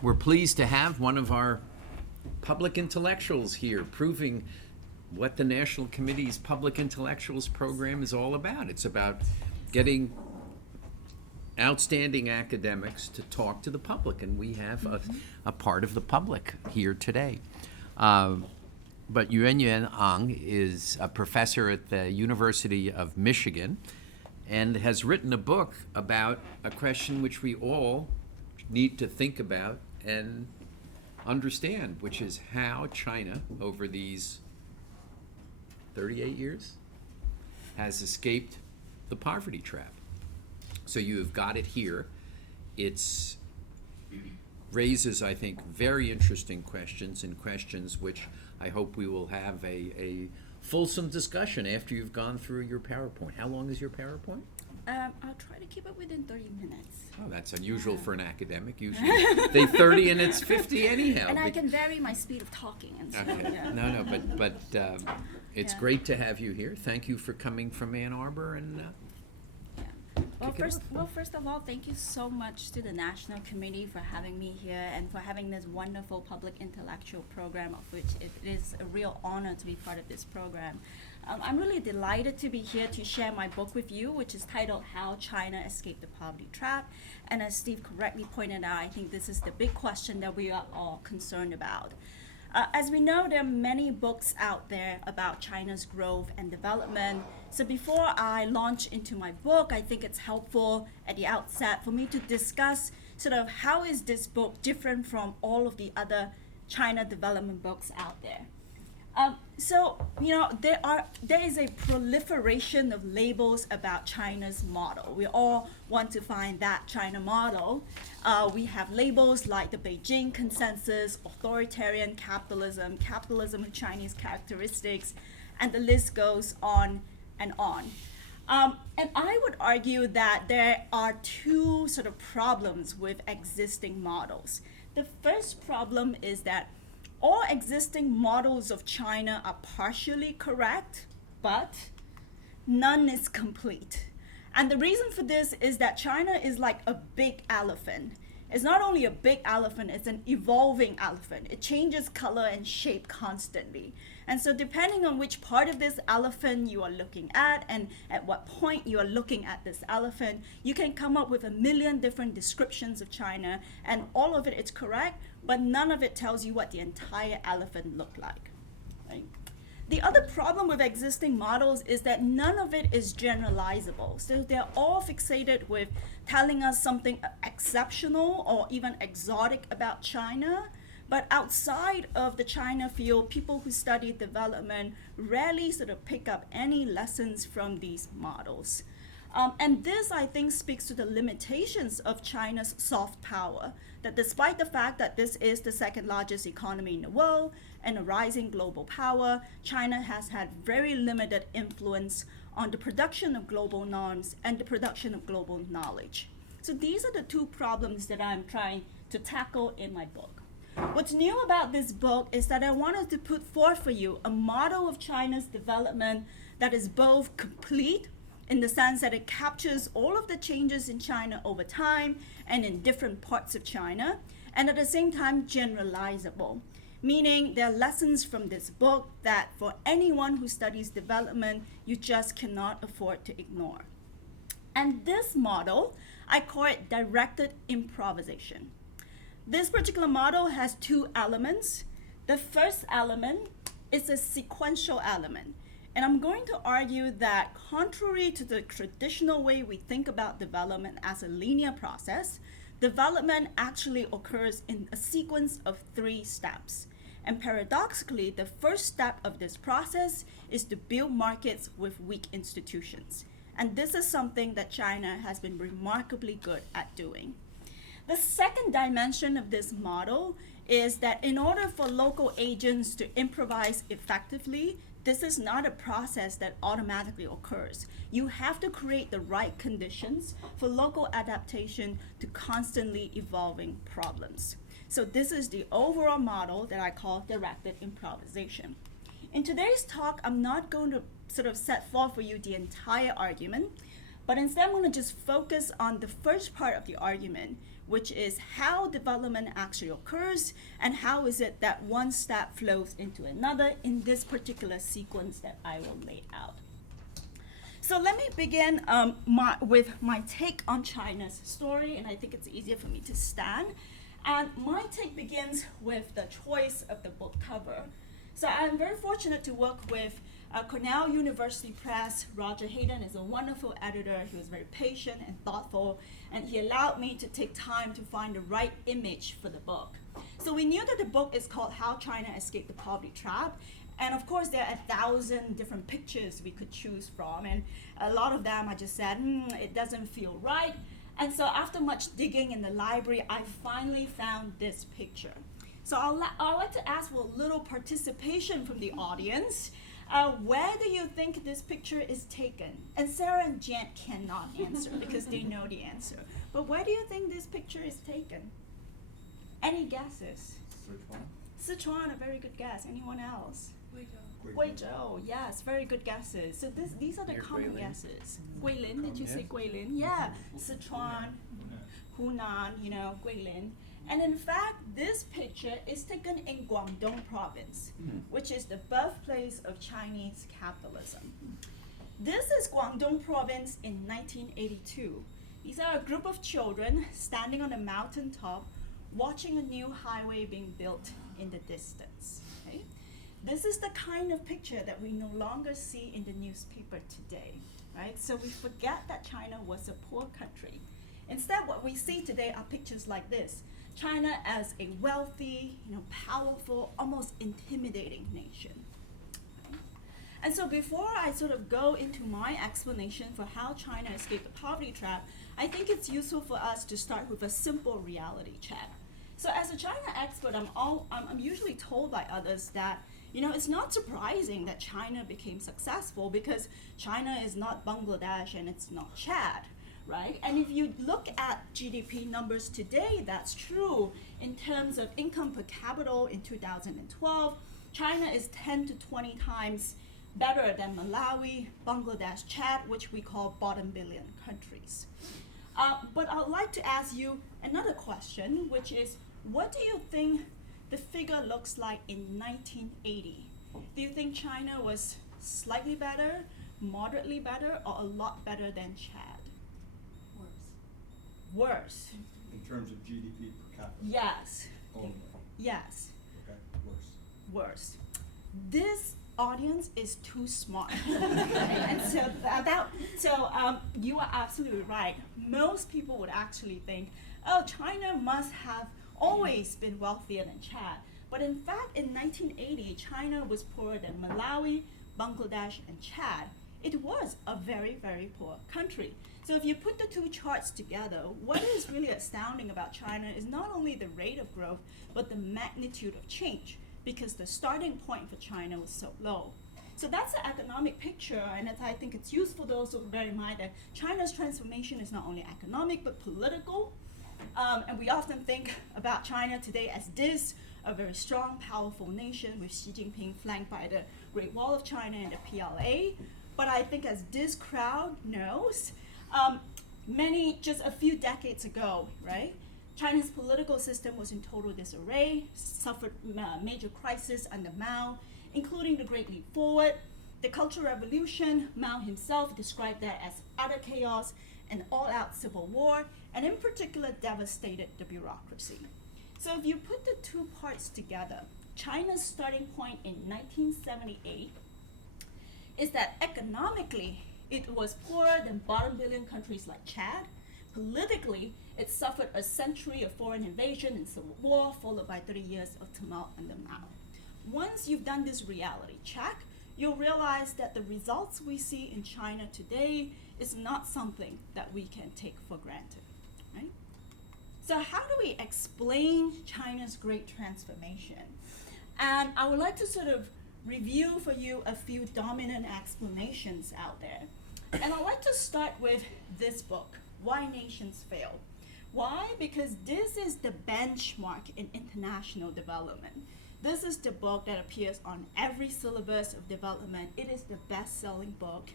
We're pleased to have one of our public intellectuals here, proving what the National Committee's Public Intellectuals Program is all about. It's about getting outstanding academics to talk to the public, and we have a part of the public here today. But Yuen Yuen Ang is a professor at the University of Michigan and has written a book about a question which we all need to think about and understand, which is how China, over these 38 years, has escaped the poverty trap. So you have got it here. It raises, I think, very interesting questions, and questions which I hope we will have a fulsome discussion after you've gone through your PowerPoint. How long is your PowerPoint? I'll try to keep it within 30 minutes. Oh, that's unusual for an academic. Usually they 30 and it's 50 anyhow. And I can vary my speed of talking and stuff. Okay. Yeah. No, but it's Yeah. great to have you here. Thank you for coming from Ann Arbor, and Well, kick it off. first of all, thank you so much to the National Committee for having me here and for having this wonderful public intellectual program, of which it is a real honor to be part of this program. I'm really delighted to be here to share my book with you, which is titled How China Escaped the Poverty Trap. And as Steve correctly pointed out, I think this is the big question that we are all concerned about. As we know, there are many books out there about China's growth and development. So before I launch into my book, I think it's helpful at the outset for me to discuss sort of how is this book different from all of the other China development books out there. There is a proliferation of labels about China's model. We all want to find that China model. We have labels like the Beijing Consensus, authoritarian capitalism, capitalism with Chinese characteristics, and the list goes on and on. And I would argue that there are two sort of problems with existing models. The first problem is that all existing models of China are partially correct, but none is complete. And the reason for this is that China is like a big elephant. It's not only a big elephant, it's an evolving elephant. It changes color and shape constantly. And so depending on which part of this elephant you are looking at and at what point you are looking at this elephant, you can come up with a million different descriptions of China, and all of it is correct, but none of it tells you what the entire elephant looked like. Right? The other problem with existing models is that none of it is generalizable. So they're all fixated with telling us something exceptional or even exotic about China. But outside of the China field, people who study development rarely sort of pick up any lessons from these models. And this, I think, speaks to the limitations of China's soft power, that despite the fact that this is the second largest economy in the world and a rising global power, China has had very limited influence on the production of global norms and the production of global knowledge. So these are the two problems that I'm trying to tackle in my book. What's new about this book is that I wanted to put forth for you a model of China's development that is both complete, in the sense that it captures all of the changes in China over time and in different parts of China, and at the same time generalizable, meaning there are lessons from this book that for anyone who studies development, you just cannot afford to ignore. And this model, I call it directed improvisation. This particular model has two elements. The first element is a sequential element. And I'm going to argue that contrary to the traditional way we think about development as a linear process, development actually occurs in a sequence of 3 steps. And paradoxically, the first step of this process is to build markets with weak institutions. And this is something that China has been remarkably good at doing. The second dimension of this model is that in order for local agents to improvise effectively, this is not a process that automatically occurs. You have to create the right conditions for local adaptation to constantly evolving problems. So this is the overall model that I call directed improvisation. In today's talk, I'm not going to sort of set forth for you the entire argument, But instead, I'm going to just focus on the first part of the argument, which is how development actually occurs and how is it that one step flows into another in this particular sequence that I will lay out. So let me begin with my take on China's story, and I think it's easier for me to stand. And my take begins with the choice of the book cover. So I'm very fortunate to work with Cornell University Press. Roger Hayden is a wonderful editor. He was very patient and thoughtful, and he allowed me to take time to find the right image for the book. So we knew that the book is called How China Escaped the Poverty Trap. And of course, there are 1,000 different pictures we could choose from. And a lot of them I just said, it doesn't feel right. And so after much digging in the library, I finally found this picture. So I'd like to ask for a little participation from the audience. Where do you think this picture is taken? And Sarah and Jan cannot answer because they know the answer. But where do you think this picture is taken? Any guesses? Sichuan, a very good guess. Anyone else? Guizhou, yes, very good guesses. So these are the Near common Guilin. Guesses. Guilin, did you say Guilin? Yeah, Sichuan, Hunan, Guilin. And in fact, this picture is taken in Guangdong province, which is the birthplace of Chinese capitalism. This is Guangdong province in 1982. These are a group of children standing on a mountaintop watching a new highway being built in the distance. Okay? This is the kind of picture that we no longer see in the newspaper today, right? So we forget that China was a poor country. Instead, what we see today are pictures like this. China as a wealthy, powerful, almost intimidating nation. Okay? And so before I sort of go into my explanation for how China escaped the poverty trap, I think it's useful for us to start with a simple reality check. So as a China expert, I'm usually told by others that it's not surprising that China became successful because China is not Bangladesh and it's not Chad, right? And if you look at GDP numbers today, that's true. In terms of income per capita in 2012, China is 10 to 20 times better than Malawi, Bangladesh, Chad, which we call bottom billion countries. But I'd like to ask you another question, which is, what do you think the figure looks like in 1980? Do you think China was slightly better, moderately better, or a lot better than Chad? Worse. In terms of GDP per capita? Yes. Only. Yes. Okay, worse. This audience is too smart. And so you are absolutely right. Most people would actually think, oh, China must have always been wealthier than Chad. But in fact, in 1980, China was poorer than Malawi, Bangladesh, and Chad. It was a very, very poor country. So if you put the two charts together, what is really astounding about China is not only the rate of growth, but the magnitude of change, because the starting point for China was so low. So that's the economic picture, and I think it's useful to also bear in mind that China's transformation is not only economic, but political. And we often think about China today as this, a very strong, powerful nation with Xi Jinping flanked by the Great Wall of China and the PLA. But I think as this crowd knows, just a few decades ago, right, China's political system was in total disarray, suffered major crisis under Mao, including the Great Leap Forward, the Cultural Revolution. Mao himself described that as utter chaos, an all-out civil war, and in particular devastated the bureaucracy. So if you put the two parts together, China's starting point in 1978 is that economically it was poorer than bottom billion countries like Chad. Politically, it suffered a century of foreign invasion and civil war, followed by 30 years of tumult under Mao. Once you've done this reality check, you'll realize that the results we see in China today is not something that we can take for granted, right? So how do we explain China's great transformation? And I would like to sort of review for you a few dominant explanations out there. And I'd like to start with this book, Why Nations Fail. Why? Because this is the benchmark in international development. This is the book that appears on every syllabus of development. It is the best-selling book.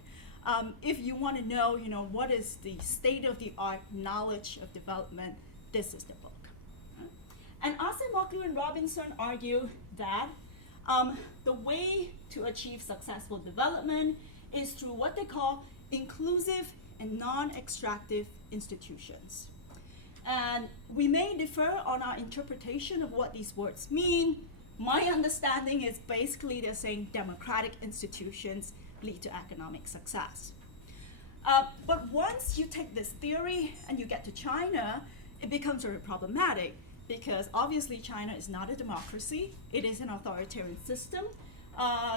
If you want to know, what is the state-of-the-art knowledge of development, this is the book. And Asimoglu and Robinson argue that the way to achieve successful development is through what they call inclusive and non-extractive institutions. And we may differ on our interpretation of what these words mean. My understanding is basically they're saying democratic institutions lead to economic success. But once you take this theory and you get to China, it becomes very problematic because obviously China is not a democracy. It is an authoritarian system.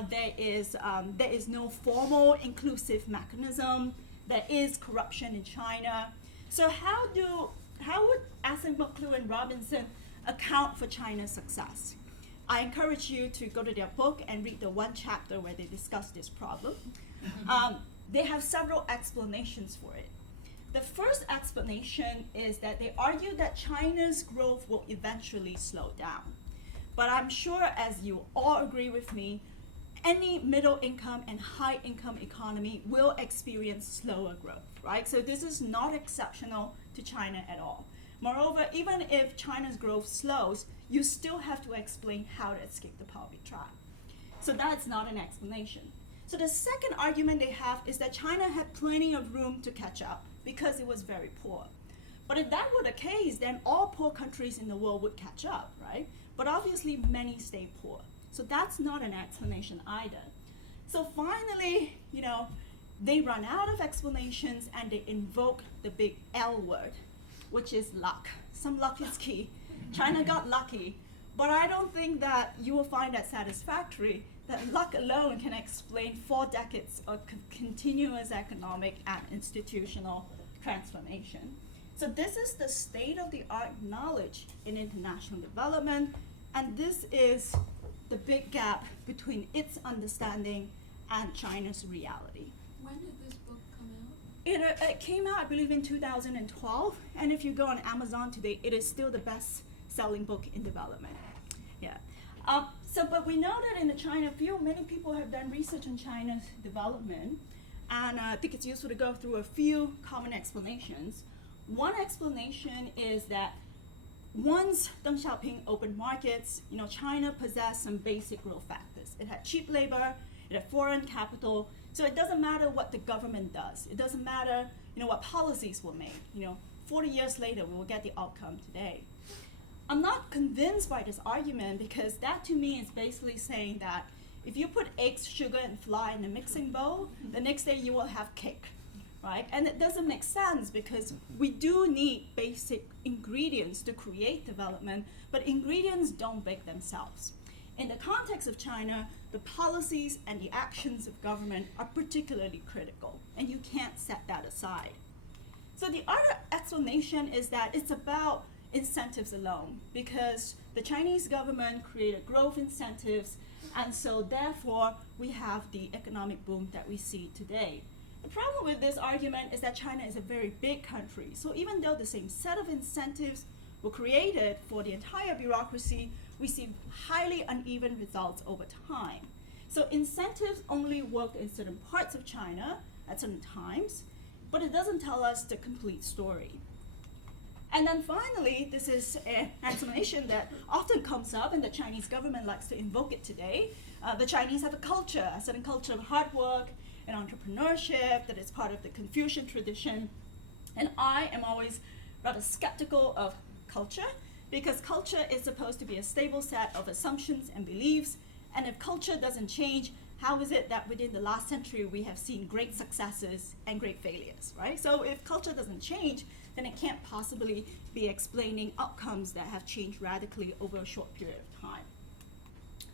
There is no formal inclusive mechanism. There is corruption in China. So how would Asimoglu and Robinson account for China's success? I encourage you to go to their book and read the one chapter where they discuss this problem. They have several explanations for it. The first explanation is that they argue that China's growth will eventually slow down. But I'm sure, as you all agree with me, any middle income and high income economy will experience slower growth, right? So this is not exceptional to China at all. Moreover, even if China's growth slows, you still have to explain how to escape the poverty trap. So that's not an explanation. So the second argument they have is that China had plenty of room to catch up because it was very poor. But if that were the case, then all poor countries in the world would catch up, right? But obviously many stay poor. So that's not an explanation either. So finally, they run out of explanations and they invoke the big L word, which is luck. Some luck is key. China got lucky, but I don't think that you will find that satisfactory, that luck alone can explain 4 decades of continuous economic and institutional transformation. So this is the state-of-the-art knowledge in international development, and this is the big gap between its understanding and China's reality. When did this book come out? It came out, I believe, in 2012, and if you go on Amazon today, it is still the best-selling book in development. Yeah. But we know that in the China field, many people have done research on China's development, and I think it's useful to go through a few common explanations. One explanation is that once Deng Xiaoping opened markets, China possessed some basic growth factors. It had cheap labor, it had foreign capital, so it doesn't matter what the government does. It doesn't matter, what policies were made. 40 years later, we will get the outcome today. I'm not convinced by this argument because that to me is basically saying that if you put eggs, sugar, and flour in a mixing bowl, the next day you will have cake, right? And it doesn't make sense because we do need basic ingredients to create development, but ingredients don't bake themselves. In the context of China, the policies and the actions of government are particularly critical, and you can't set that aside. So the other explanation is that it's about incentives alone, because the Chinese government created growth incentives, and so therefore we have the economic boom that we see today. The problem with this argument is that China is a very big country, so even though the same set of incentives were created for the entire bureaucracy, we see highly uneven results over time. So incentives only work in certain parts of China at certain times, but it doesn't tell us the complete story. And then finally, this is an explanation that often comes up and the Chinese government likes to invoke it today. The Chinese have a certain culture of hard work and entrepreneurship that is part of the Confucian tradition. And I am always rather skeptical of culture because culture is supposed to be a stable set of assumptions and beliefs. And if culture doesn't change, how is it that within the last century we have seen great successes and great failures, right? So if culture doesn't change, then it can't possibly be explaining outcomes that have changed radically over a short period of time.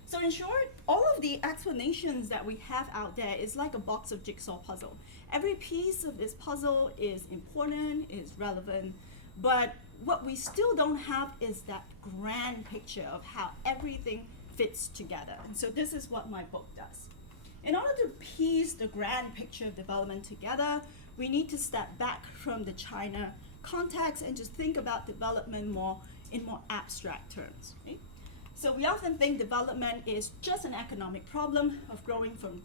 So in short, all of the explanations that we have out there is like a box of jigsaw puzzle. Every piece of this puzzle is important, is relevant, but what we still don't have is that grand picture of how everything fits together. And so this is what my book does. In order to piece the grand picture of development together, we need to step back from the China context and just think about development in more abstract terms. Right? So we often think development is just an economic problem of growing from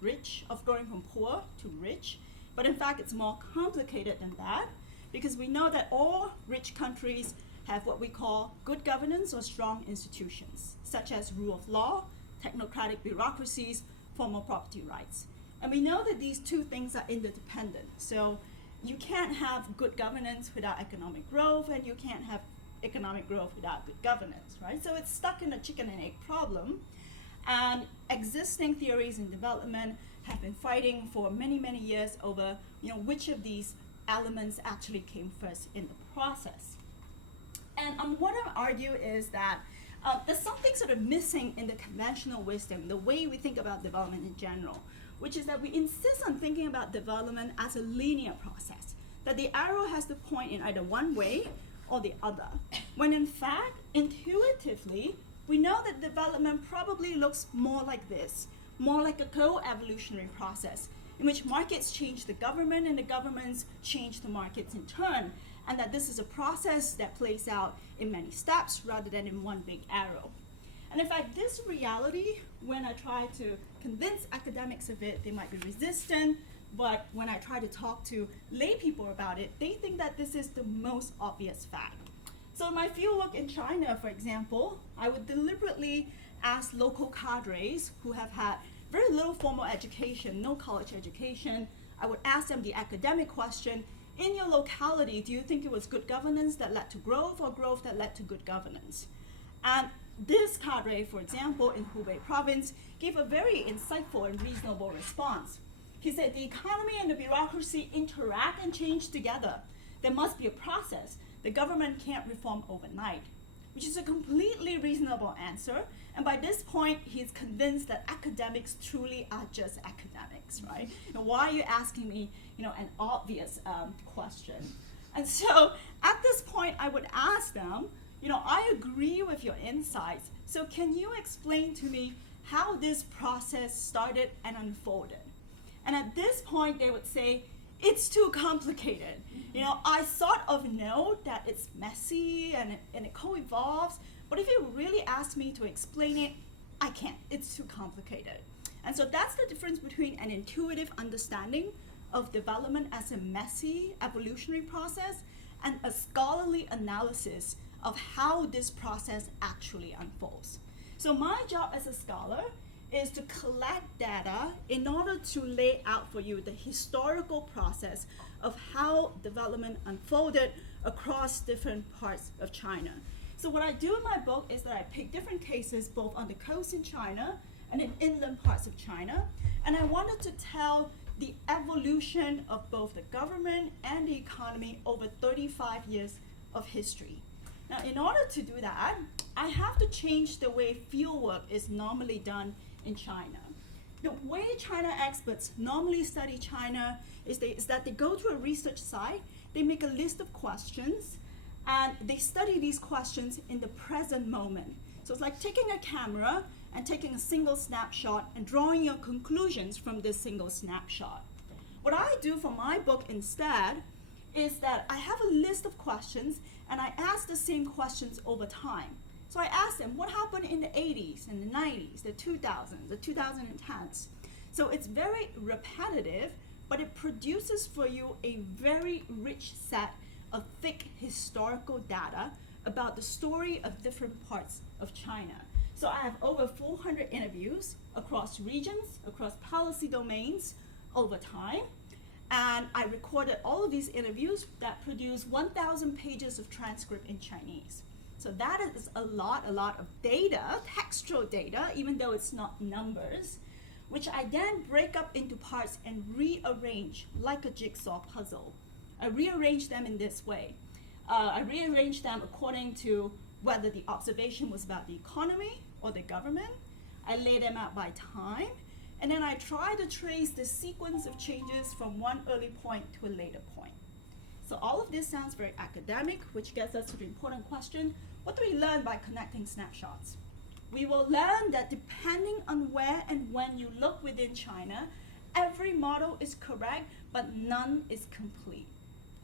poor to rich. But in fact, it's more complicated than that, because we know that all rich countries have what we call good governance or strong institutions, such as rule of law, technocratic bureaucracies, formal property rights. And we know that these two things are interdependent. So you can't have good governance without economic growth, and you can't have economic growth without good governance, right? So it's stuck in a chicken and egg problem. And existing theories in development have been fighting for many, many years over, which of these elements actually came first in the process. And what I argue is that there's something sort of missing in the conventional wisdom, the way we think about development in general, which is that we insist on thinking about development as a linear process, that the arrow has to point in either one way or the other, when in fact, intuitively, we know that development probably looks more like this, more like a co-evolutionary process, in which markets change the government and the governments change the markets in turn, and that this is a process that plays out in many steps rather than in one big arrow. And in fact, this reality, when I try to convince academics of it, they might be resistant, but when I try to talk to lay people about it, they think that this is the most obvious fact. So in my fieldwork in China, for example, I would deliberately ask local cadres who have had very little formal education, no college education. I would ask them the academic question: in your locality, do you think it was good governance that led to growth, or growth that led to good governance? And this cadre, for example, in Hubei province, gave a very insightful and reasonable response. He said the economy and the bureaucracy interact and change together. There must be a process. The government can't reform overnight, which is a completely reasonable answer. And by this point, he's convinced that academics truly are just academics, right? Why are you asking me, an obvious question? And so at this point, I would ask them, I agree with your insights. So can you explain to me how this process started and unfolded? And at this point, they would say, it's too complicated. I sort of know that it's messy and it co-evolves, but if you really ask me to explain it, I can't. It's too complicated. And so that's the difference between an intuitive understanding of development as a messy evolutionary process and a scholarly analysis of how this process actually unfolds. So my job as a scholar is to collect data in order to lay out for you the historical process of how development unfolded across different parts of China. So what I do in my book is that I pick different cases both on the coast in China and in inland parts of China, and I wanted to tell the evolution of both the government and the economy over 35 years of history. Now, in order to do that, I have to change the way fieldwork is normally done in China. The way China experts normally study China is that they go to a research site, they make a list of questions, and they study these questions in the present moment. So it's like taking a camera and taking a single snapshot and drawing your conclusions from this single snapshot. What I do for my book instead is that I have a list of questions and I ask the same questions over time. So I ask them, what happened in the 80s, and the 90s, the 2000s, the 2010s? So it's very repetitive, but it produces for you a very rich set of thick historical data about the story of different parts of China. So I have over 400 interviews across regions, across policy domains over time. And I recorded all of these interviews that produce 1,000 pages of transcript in Chinese. So that is a lot of data, textual data, even though it's not numbers, which I then break up into parts and rearrange like a jigsaw puzzle. I rearrange them in this way. I rearrange them according to whether the observation was about the economy or the government. I lay them out by time, and then I try to trace the sequence of changes from one early point to a later point. So all of this sounds very academic, which gets us to the important question: what do we learn by connecting snapshots? We will learn that depending on where and when you look within China, every model is correct, but none is complete.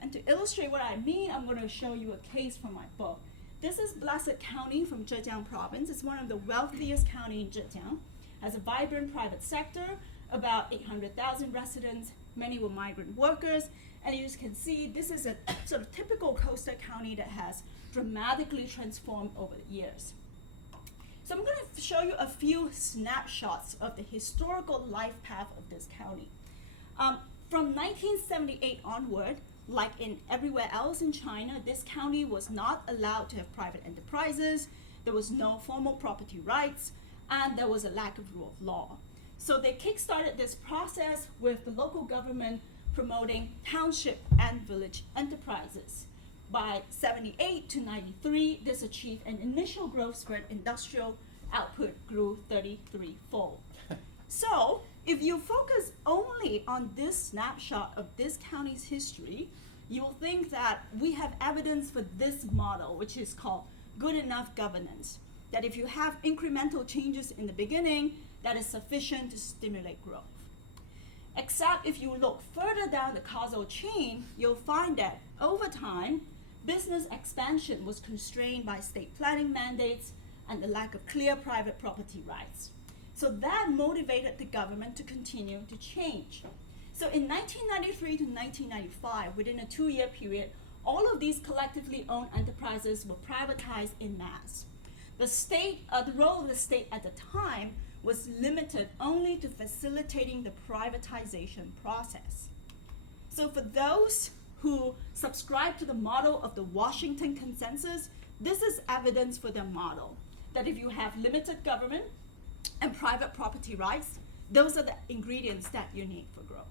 And to illustrate what I mean, I'm going to show you a case from my book. This is Blessed County from Zhejiang province. It's one of the wealthiest counties in Zhejiang. Has a vibrant private sector, about 800,000 residents, Many were migrant workers. And you can see this is a sort of typical coastal county that has dramatically transformed over the years. So I'm going to show you a few snapshots of the historical life path of this county. From 1978 onward, like in everywhere else in China, this county was not allowed to have private enterprises, there was no formal property rights, and there was a lack of rule of law. So they kickstarted this process with the local government promoting township and village enterprises. By 78 to 93, this achieved an initial growth spurt. Industrial output grew 33-fold. So if you focus only on this snapshot of this county's history, you'll think that we have evidence for this model, which is called good enough governance. That if you have incremental changes in the beginning, that is sufficient to stimulate growth. Except if you look further down the causal chain, you'll find that over time, business expansion was constrained by state planning mandates and the lack of clear private property rights. So that motivated the government to continue to change. So in 1993 to 1995, within a 2-year period, all of these collectively owned enterprises were privatized en masse. The role of the state at the time was limited only to facilitating the privatization process. So for those who subscribe to the model of the Washington Consensus, this is evidence for their model, that if you have limited government and private property rights, those are the ingredients that you need for growth.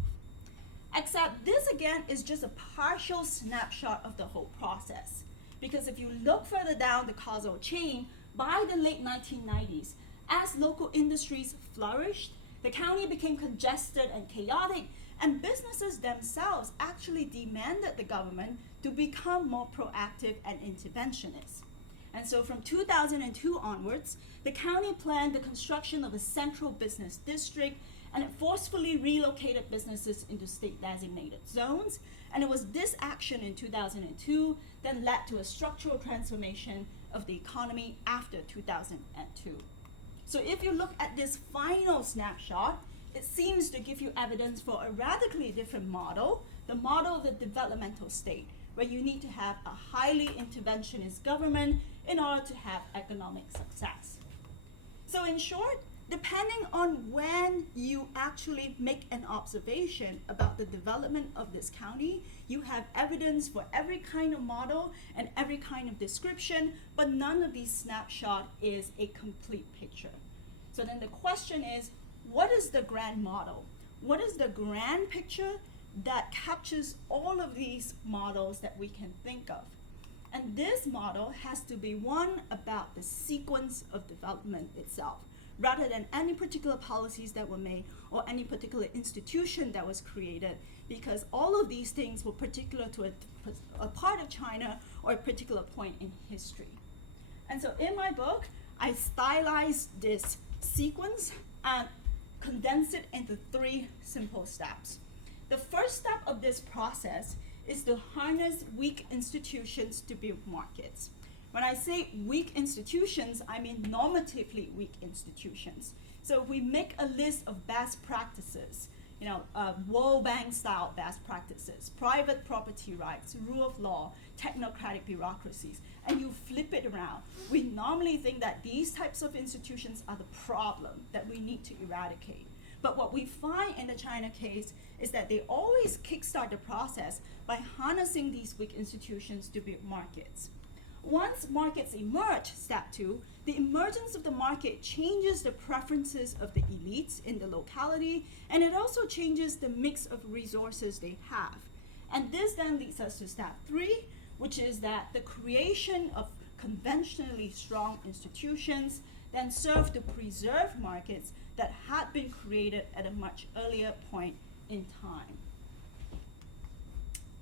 Except this again is just a partial snapshot of the whole process. Because if you look further down the causal chain, by the late 1990s, as local industries flourished, the county became congested and chaotic, and businesses themselves actually demanded the government to become more proactive and interventionist. And so from 2002 onwards, the county planned the construction of a central business district, and it forcefully relocated businesses into state-designated zones. And it was this action in 2002 that led to a structural transformation of the economy after 2002. So if you look at this final snapshot, it seems to give you evidence for a radically different model, the model of the developmental state, where you need to have a highly interventionist government in order to have economic success. So in short, depending on when you actually make an observation about the development of this county, you have evidence for every kind of model and every kind of description, but none of these snapshots is a complete picture. So then the question is, what is the grand model? What is the grand picture that captures all of these models that we can think of? And this model has to be one about the sequence of development itself, rather than any particular policies that were made or any particular institution that was created, because all of these things were particular to a part of China or a particular point in history. And so in my book, I stylized this sequence and condensed it into 3 simple steps. The first step of this process is to harness weak institutions to build markets. When I say weak institutions, I mean normatively weak institutions. So if we make a list of best practices, World Bank style best practices, private property rights, rule of law, technocratic bureaucracies, and you flip it around, we normally think that these types of institutions are the problem that we need to eradicate. But what we find in the China case is that they always kickstart the process by harnessing these weak institutions to build markets. Once markets emerge, step 2, the emergence of the market changes the preferences of the elites in the locality, and it also changes the mix of resources they have. And this then leads us to step 3, which is that the creation of conventionally strong institutions then serve to preserve markets that had been created at a much earlier point in time.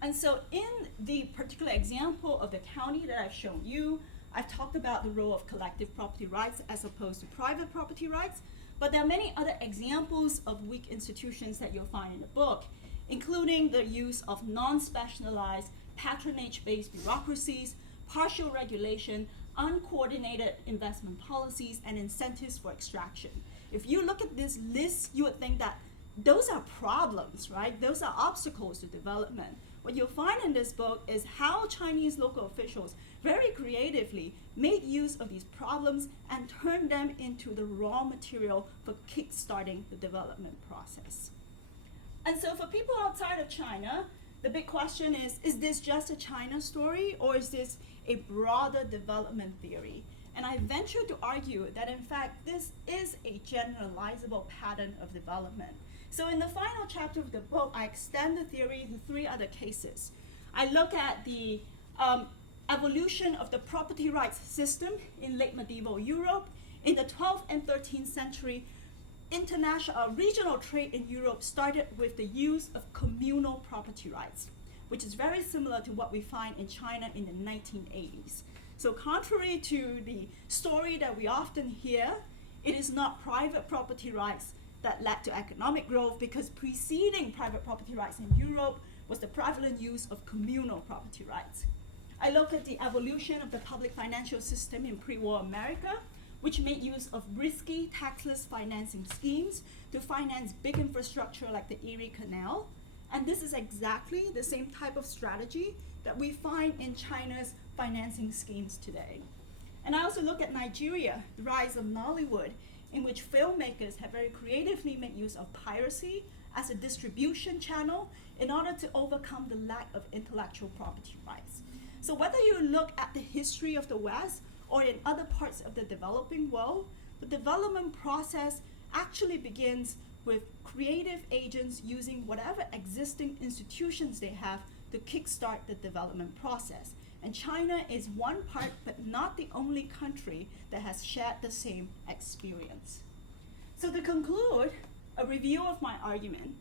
And so in the particular example of the county that I've shown you, I've talked about the role of collective property rights as opposed to private property rights, but there are many other examples of weak institutions that you'll find in the book, including the use of non-specialized, patronage-based bureaucracies, partial regulation, uncoordinated investment policies, and incentives for extraction. If you look at this list, you would think that those are problems, right? Those are obstacles to development. What you'll find in this book is how Chinese local officials very creatively made use of these problems and turned them into the raw material for kickstarting the development process. And so for people outside of China, the big question is this just a China story, or is this a broader development theory? And I venture to argue that in fact this is a generalizable pattern of development. So in the final chapter of the book, I extend the theory to 3 other cases. I look at the evolution of the property rights system in late medieval Europe. In the 12th and 13th century, regional trade in Europe started with the use of communal property rights, which is very similar to what we find in China in the 1980s. So contrary to the story that we often hear, it is not private property rights that led to economic growth, because preceding private property rights in Europe was the prevalent use of communal property rights. I look at the evolution of the public financial system in pre-war America, which made use of risky taxless financing schemes to finance big infrastructure like the Erie Canal. And this is exactly the same type of strategy that we find in China's financing schemes today. And I also look at Nigeria, the rise of Nollywood, in which filmmakers have very creatively made use of piracy as a distribution channel in order to overcome the lack of intellectual property rights. So whether you look at the history of the West or in other parts of the developing world, the development process actually begins with creative agents using whatever existing institutions they have to kickstart the development process. And China is one part, but not the only country that has shared the same experience. So to conclude a review of my argument,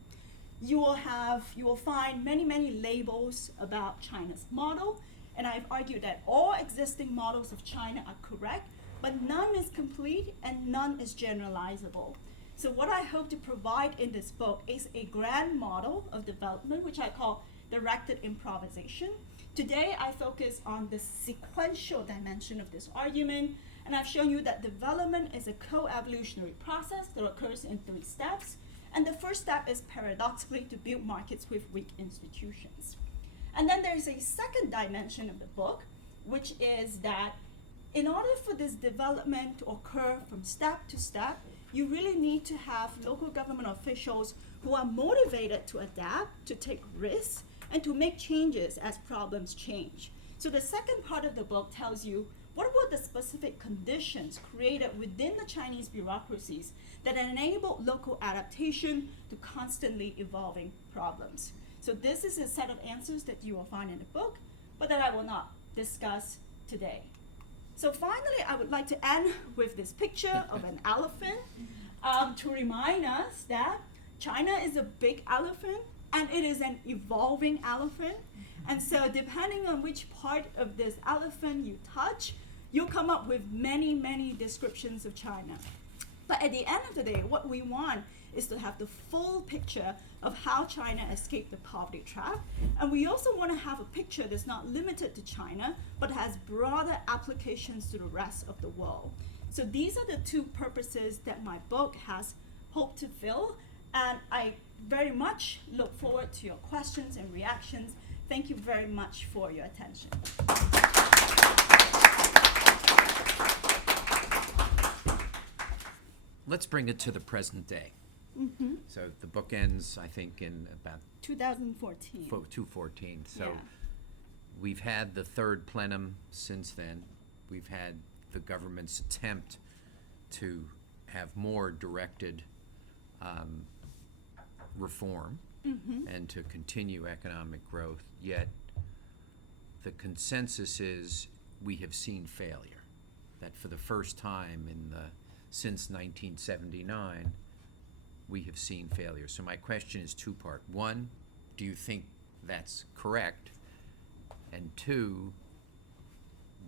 you will find many labels about China's model, and I've argued that all existing models of China are correct, but none is complete and none is generalizable. So what I hope to provide in this book is a grand model of development, which I call directed improvisation. Today, I focus on the sequential dimension of this argument, and I've shown you that development is a co-evolutionary process that occurs in 3 steps. And the first step is paradoxically to build markets with weak institutions. And then there's a second dimension of the book, which is that in order for this development to occur from step to step, you really need to have local government officials who are motivated to adapt, to take risks, and to make changes as problems change. So the second part of the book tells you what were the specific conditions created within the Chinese bureaucracies that enable local adaptation to constantly evolving problems. So this is a set of answers that you will find in the book, but that I will not discuss today. So finally, I would like to end with this picture of an elephant to remind us that China is a big elephant, and it is an evolving elephant. And so depending on which part of this elephant you touch, you'll come up with many descriptions of China. But at the end of the day, what we want is to have the full picture of how China escaped the poverty trap. And we also want to have a picture that's not limited to China, but has broader applications to the rest of the world. So these are the 2 purposes that my book has hoped to fill. And I very much look forward to your questions and reactions. Thank you very much for your attention. Let's bring it to the present day. Mm-hmm. So the book ends, I think, in about 2014. 2014. So Yeah. we've had the 3rd plenum since then. We've had the government's attempt to have more directed reform and to continue economic growth, yet the consensus is we have seen failure. That for the first time since 1979, we have seen failure. So my question is 2-part. 1, do you think that's correct? And 2,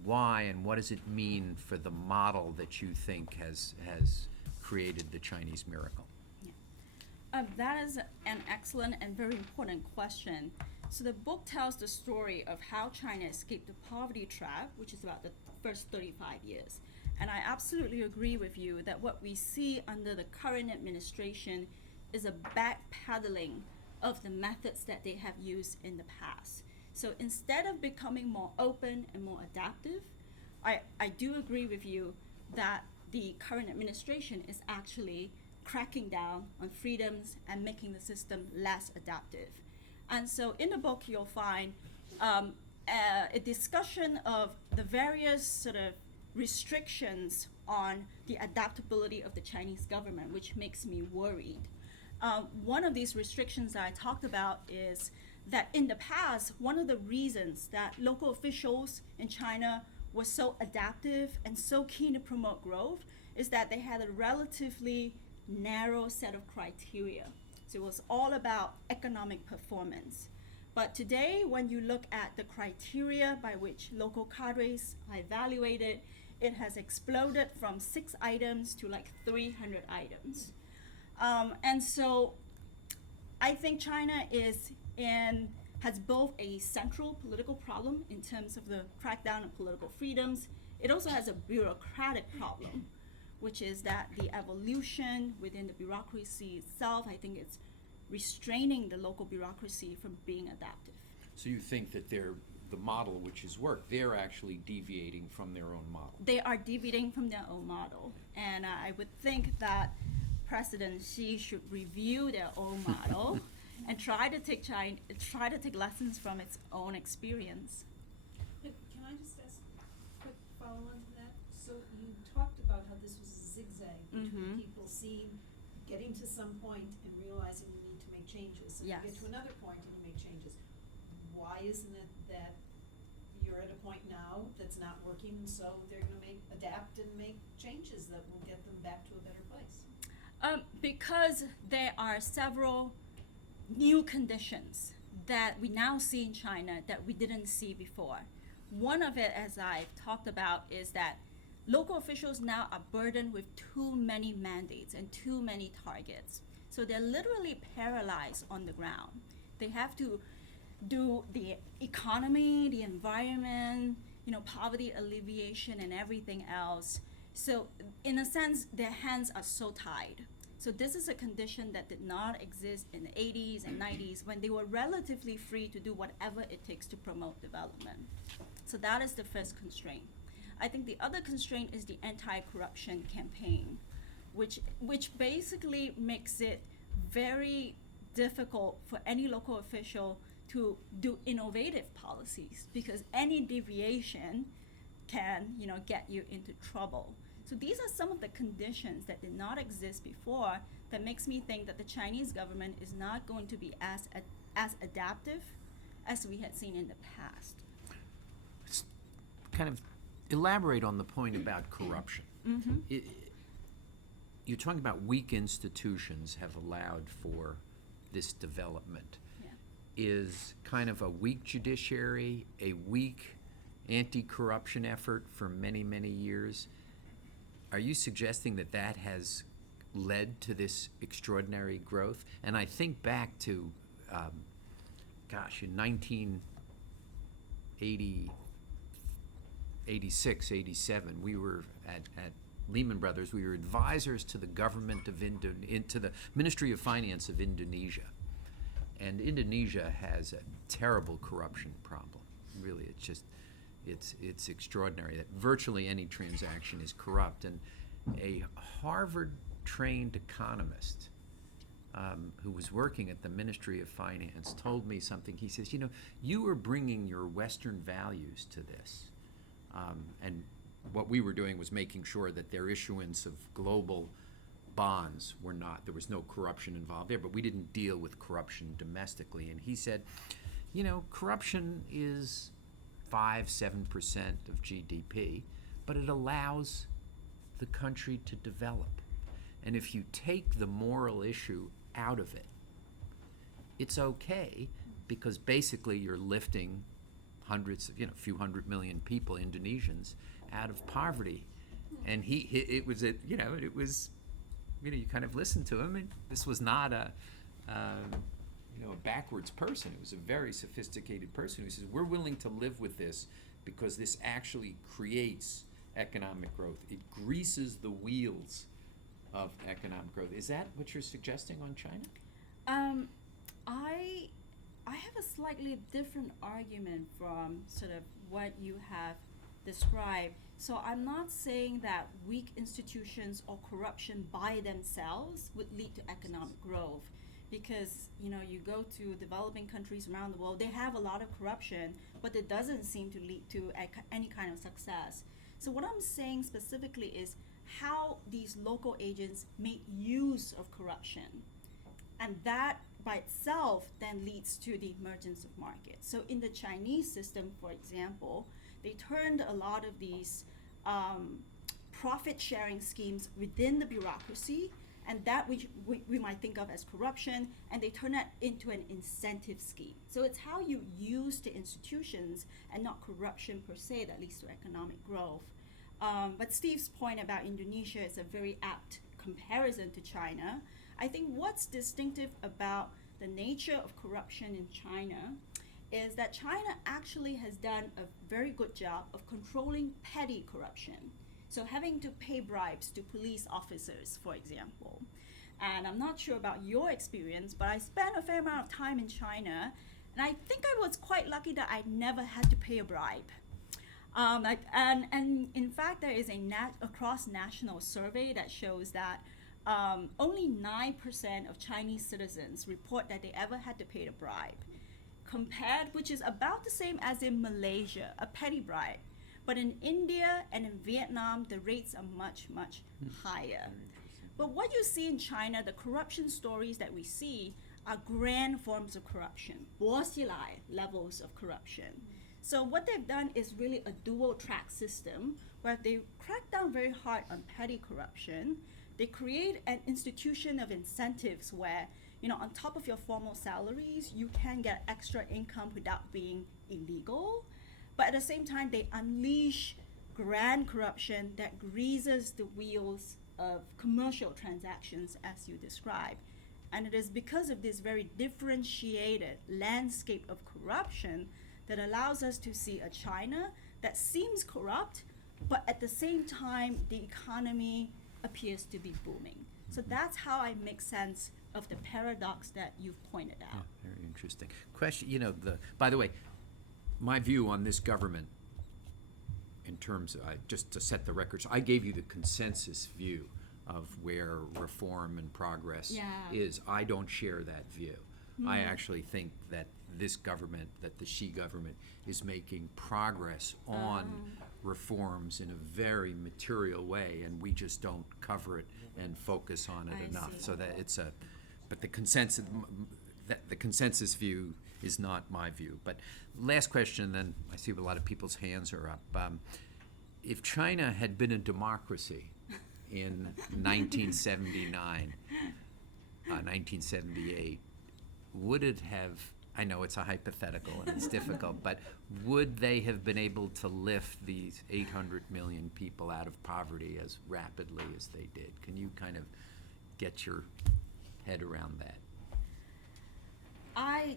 why and what does it mean for the model that you think has created the Chinese miracle? That is an excellent and very important question. So the book tells the story of how China escaped the poverty trap, which is about the first 35 years. And I absolutely agree with you that what we see under the current administration is a backpedaling of the methods that they have used in the past. So instead of becoming more open and more adaptive, I do agree with you that the current administration is actually cracking down on freedoms and making the system less adaptive. And so in the book, you'll find a discussion of the various sort of restrictions on the adaptability of the Chinese government, which makes me worried. One of these restrictions that I talked about is that in the past, one of the reasons that local officials in China were so adaptive and so keen to promote growth is that they had a relatively narrow set of criteria. So it was all about economic performance. But today, when you look at the criteria by which local cadres are evaluated, it has exploded from 6 items to like 300 items. And so I think China has both a central political problem in terms of the crackdown on political freedoms. It also has a bureaucratic problem, which is that the evolution within the bureaucracy itself, I think it's restraining the local bureaucracy from being adaptive. So you think that the model which has worked, they're actually deviating from their own model? They are deviating from their own model. And I would think that President Xi should review their own model and try to take lessons from its own experience. Can I just ask a quick follow-on to that? So you talked about how this was a zigzag between people getting to some point and realizing you need to make changes. And Yes. you get to another point and you make changes. Why isn't it that you're at a point now that's not working, and so they're gonna adapt and make changes that will get them back to a better place? Because there are several new conditions that we now see in China that we didn't see before. One of it, as I've talked about, is that local officials now are burdened with too many mandates and too many targets. So they're literally paralyzed on the ground. They have to do the economy, the environment, poverty alleviation and everything else. So in a sense, their hands are so tied. So this is a condition that did not exist in the 80s and 90s when they were relatively free to do whatever it takes to promote development. So that is the first constraint. I think the other constraint is the anti-corruption campaign, which basically makes it very difficult for any local official to do innovative policies because any deviation can, get you into trouble. So these are some of the conditions that did not exist before that makes me think that the Chinese government is not going to be as adaptive as we had seen in the past. Kind of elaborate on the point about corruption. You're talking about weak institutions have allowed for this development. Yeah. Is kind of a weak judiciary, a weak anti-corruption effort for many, many years. Are you suggesting that that has led to this extraordinary growth? And I think back to, in 1986, 87, we were at Lehman Brothers, we were advisors to the government of to the Ministry of Finance of Indonesia. And Indonesia has a terrible corruption problem. Really, it's extraordinary that virtually any transaction is corrupt. And a Harvard-trained economist who was working at the Ministry of Finance told me something. He says, you are bringing your Western values to this. And what we were doing was making sure that their issuance of global bonds there was no corruption involved there, but we didn't deal with corruption domestically. And he said, corruption is 5-7% of GDP, but it allows the country to develop. And if you take the moral issue out of it, it's okay because basically you're lifting hundreds of, few 100 million people, Indonesians, out of poverty. And it was you kind of listened to him, and this was not a backwards person. It was a very sophisticated person who says, we're willing to live with this because this actually creates economic growth. It greases the wheels of economic growth. Is that what you're suggesting on China? I have a slightly different argument from sort of what you have described. So I'm not saying that weak institutions or corruption by themselves would lead to economic growth, because you go to developing countries around the world, they have a lot of corruption, but it doesn't seem to lead to any kind of success. So what I'm saying specifically is how these local agents make use of corruption, and that by itself then leads to the emergence of markets. So in the Chinese system, for example, they turned a lot of these profit-sharing schemes within the bureaucracy, and that which we might think of as corruption, and they turn that into an incentive scheme. So it's how you use the institutions and not corruption per se that leads to economic growth. But Steve's point about Indonesia is a very apt comparison to China. I think what's distinctive about the nature of corruption in China is that China actually has done a very good job of controlling petty corruption. So having to pay bribes to police officers, for example. And I'm not sure about your experience, but I spent a fair amount of time in China, and I think I was quite lucky that I never had to pay a bribe. And in fact, there is a cross-national survey that shows that only 9% of Chinese citizens report that they ever had to pay a bribe, which is about the same as in Malaysia, a petty bribe. But in India and in Vietnam, the rates are much, much higher. But what you see in China, the corruption stories that we see are grand forms of corruption, 国起来 levels of corruption. So what they've done is really a dual track system where they crack down very hard on petty corruption. They create an institution of incentives where, on top of your formal salaries, you can get extra income without being illegal. But at the same time, they unleash grand corruption that greases the wheels of commercial transactions, as you described. And it is because of this very differentiated landscape of corruption that allows us to see a China that seems corrupt, but at the same time, the economy appears to be booming. So that's how I make sense of the paradox that you've pointed out. Yeah, very interesting. Question, by the way, my view on this government, in terms of, just to set the records, I gave you the consensus view of where reform and progress is. I don't share that view. I actually think that this government, that the Xi government, is making progress on reforms in a very material way, and we just don't cover it and focus on it enough. See. So that but the consensus view is not my view. But last question, then I see a lot of people's hands are up. If China had been a democracy in 1979, 1978, would it have, I know it's a hypothetical and it's difficult, but would they have been able to lift these 800 million people out of poverty as rapidly as they did? Can you kind of get your head around that? I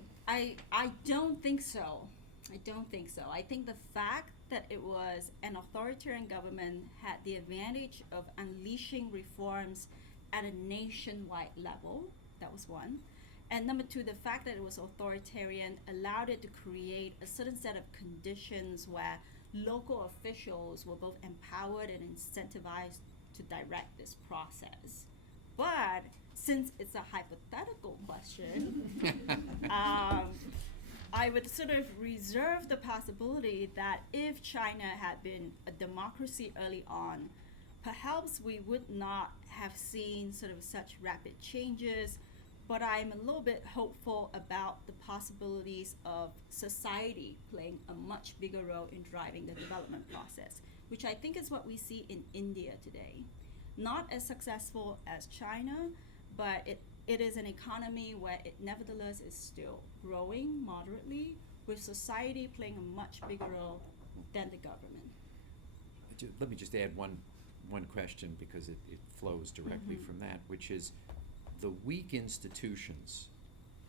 don't think so. I don't think so. I think the fact that it was an authoritarian government had the advantage of unleashing reforms at a nationwide level. That was one. And number two, the fact that it was authoritarian allowed it to create a certain set of conditions where local officials were both empowered and incentivized to direct this process. But since it's a hypothetical question, I would sort of reserve the possibility that if China had been a democracy early on, perhaps we would not have seen sort of such rapid changes. But I'm a little bit hopeful about the possibilities of society playing a much bigger role in driving the development process, which I think is what we see in India today. Not as successful as China, but it is an economy where it nevertheless is still growing moderately, with society playing a much bigger role than the government. Let me just add one question, because it flows directly from that, which is the weak institutions,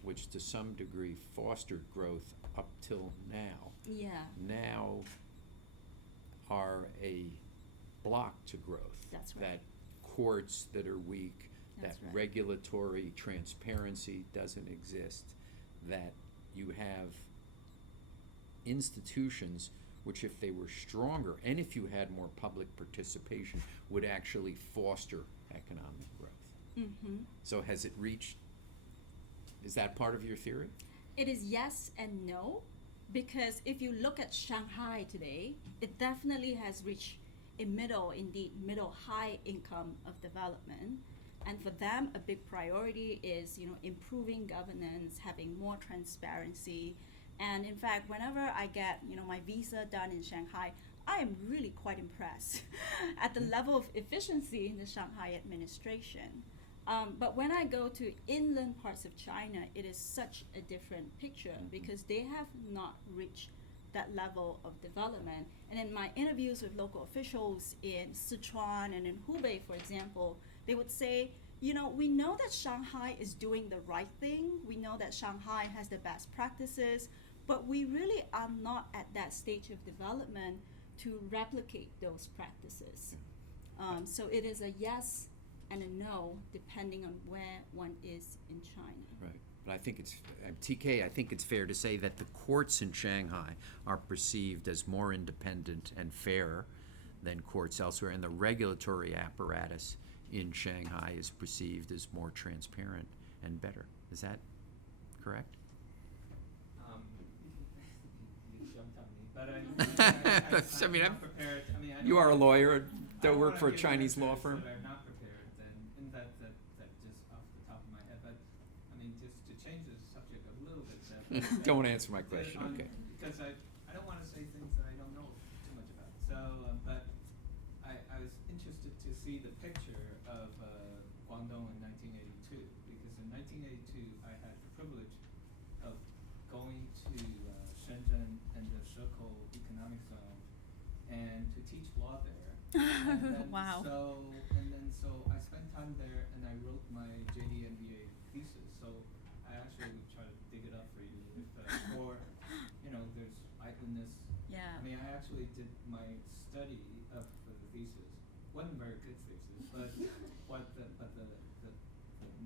which to some degree fostered growth up till now are a block to growth. That's right. That courts that are weak, That's that right. regulatory transparency doesn't exist, that you have institutions which, if they were stronger and if you had more public participation, would actually foster economic growth. Mm-hmm. So has it reached, is that part of your theory? It is yes and no, because if you look at Shanghai today, it definitely has reached a middle high income of development. And for them, a big priority is, improving governance, having more transparency. And in fact, whenever I get, my visa done in Shanghai, I am really quite impressed at the level of efficiency in the Shanghai administration. But when I go to inland parts of China, it is such a different picture because they have not reached that level of development. And in my interviews with local officials in Sichuan and in Hubei, for example, they would say, we know that Shanghai is doing the right thing. We know that Shanghai has the best practices, but we really are not at that stage of development to replicate those practices. So it is a yes and a no, depending on where one is in China. Right. But I think it's, TK, I think it's fair to say that the courts in Shanghai are perceived as more independent and fair than courts elsewhere, and the regulatory apparatus in Shanghai is perceived as more transparent and better. Is that correct? You jumped on me, but I'm not prepared. I mean, I You know are a lawyer, I don't don't work wanna for a give Chinese law answers firm? that I'm not prepared, and that just off the top of my head. But I mean, just to change the subject a little bit. Don't answer my question, okay. Because I don't want to say things that I don't know too much about. So, but I was interested to see the picture of Guangdong in 1982, because in 1982 I had the privilege of going to Shenzhen and the Shekou Economic Zone and to teach law there. And then Wow. So I spent time there and I wrote my JD MBA thesis. So I actually would try to dig it up for you if, or, there's idleness. Yeah. I mean, I actually did my study for the thesis. Wasn't a very good thesis, but the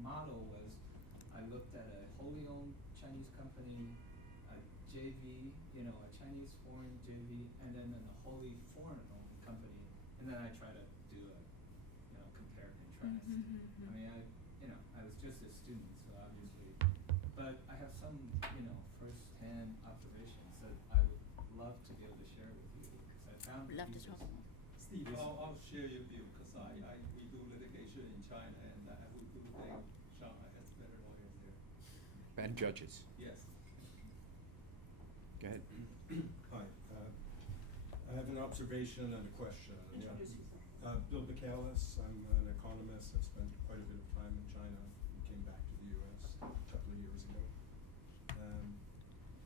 model was, I looked at a wholly owned Chinese company, a JV, a Chinese foreign JV, and then a wholly foreign owned company, and then I try to do a, compare and contrast. Mm-hmm. I mean, I was just a student, so obviously, but I have some, first-hand observations that I would love to be able to share with you, because I found the Love to thesis. talk more. Steve, I'll share your view, because we do litigation in China, and we do think Shanghai has better lawyers there. And judges. Yes. Go ahead. Hi. I have an observation and a question. Introduce yourself. Bill Michaelis, I'm an economist. I've spent quite a bit of time in China. We came back to the US a couple of years ago.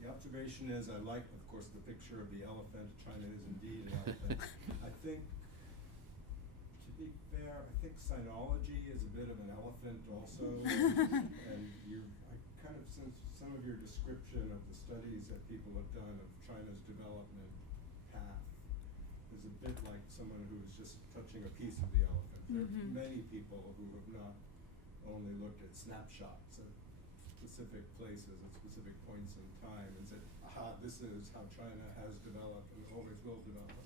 The observation is, I like, of course, the picture of the elephant. China is indeed an elephant. I think, to be fair, I think sinology is a bit of an elephant also. And I kind of sense some of your description of the studies that people have done of China's development path is a bit like someone who is just touching a piece of the elephant. There are many people who have not only looked at snapshots of specific places at specific points in time and said, aha, this is how China has developed and always will develop.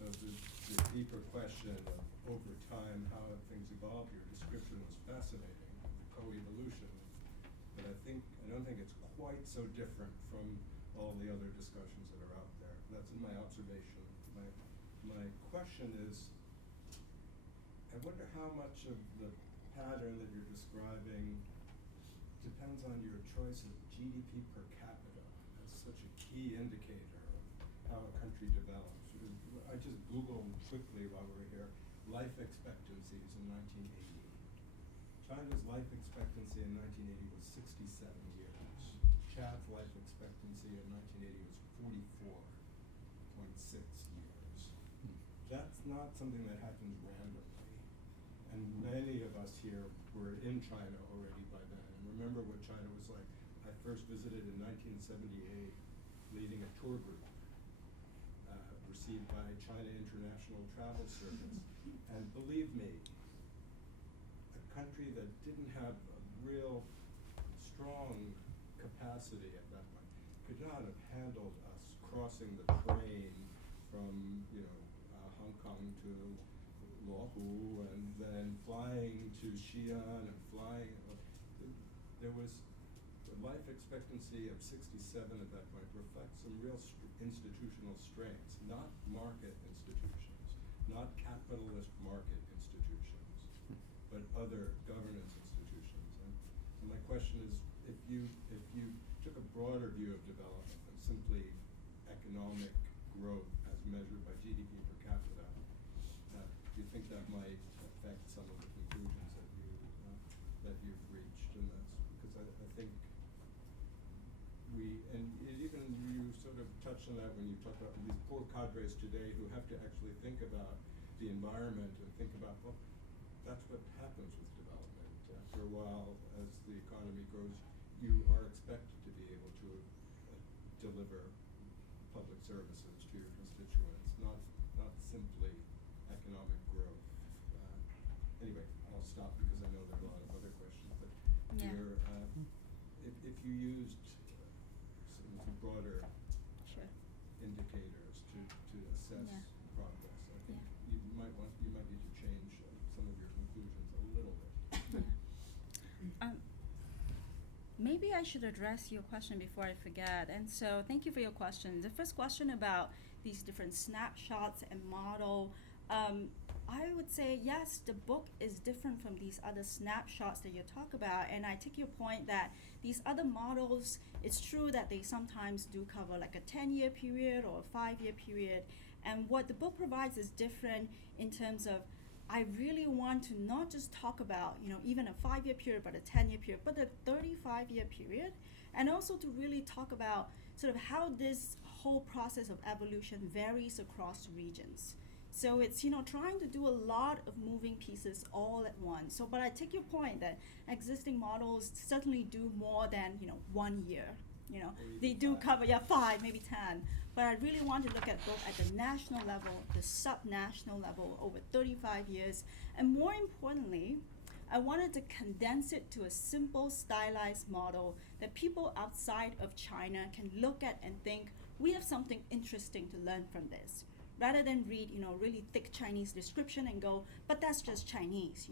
So the deeper question of over time, how have things evolved, your description was fascinating, the co-evolution. But I don't think it's quite so different from all the other discussions that are out there. That's my observation. My question is, I wonder how much of the pattern that you're describing depends on your choice of GDP per capita as such a key indicator of how a country develops. I just Googled quickly while we were here, life expectancies in 1980. China's life expectancy in 1980 was 67 years. Chad's life expectancy in 1980 was 44.6 years. That's not something that happens randomly. And many of us here were in China already by then and remember what China was like. I first visited in 1978, leading a tour group received by China International Travel Service. And believe me, country that didn't have a real strong capacity at that point could not have handled us crossing the train from, Hong Kong to Luohu and then flying to Xi'an and flying. There was the life expectancy of 67 at that point reflects some real institutional strengths, not market institutions, not capitalist market institutions, but other governance institutions. And my question is, if you took a broader view of development than simply economic growth as measured by GDP per capita, do you think that might affect some of the conclusions that you've reached? And that's because I think even you sort of touched on that when you talked about these poor cadres today who have to actually think about the environment and think about, well, that's what happens with development. After a while, as the economy grows, you are expected to be able to deliver public services to your constituents, not simply economic growth. Anyway, I'll stop because I know there are a lot of other questions, but Yeah. if you used some broader Sure. indicators to assess Yeah. progress, I think Yeah. you might need to change some of your conclusions a little bit. Maybe I should address your question before I forget. And so thank you for your question. The first question about these different snapshots and model, I would say yes, the book is different from these other snapshots that you talk about. And I take your point that these other models, it's true that they sometimes do cover like a 10-year period or a 5-year period. And what the book provides is different in terms of I really want to not just talk about, even a 5-year period, but a 10-year period, but a 35-year period, and also to really talk about sort of how this whole process of evolution varies across regions. So it's, trying to do a lot of moving pieces all at once. So, but I take your point that existing models certainly do more than, 1 year. They do cover, 5, maybe 10. But I really want to look at both at the national level, the sub-national level over 35 years. And more importantly, I wanted to condense it to a simple, stylized model that people outside of China can look at and think, we have something interesting to learn from this. Rather than read, really thick Chinese description and go, but that's just Chinese,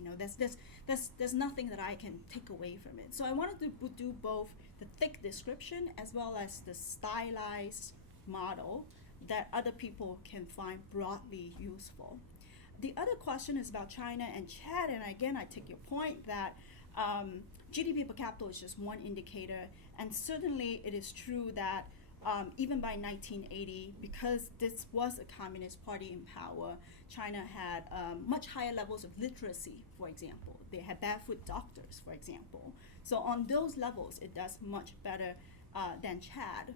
there's nothing that I can take away from it. So I wanted to do both the thick description as well as the stylized model that other people can find broadly useful. The other question is about China and Chad, and again, I take your point that GDP per capita is just one indicator, and certainly it is true that even by 1980, because this was a communist party in power, China had much higher levels of literacy, for example. They had barefoot doctors, for example. So on those levels, it does much better than Chad.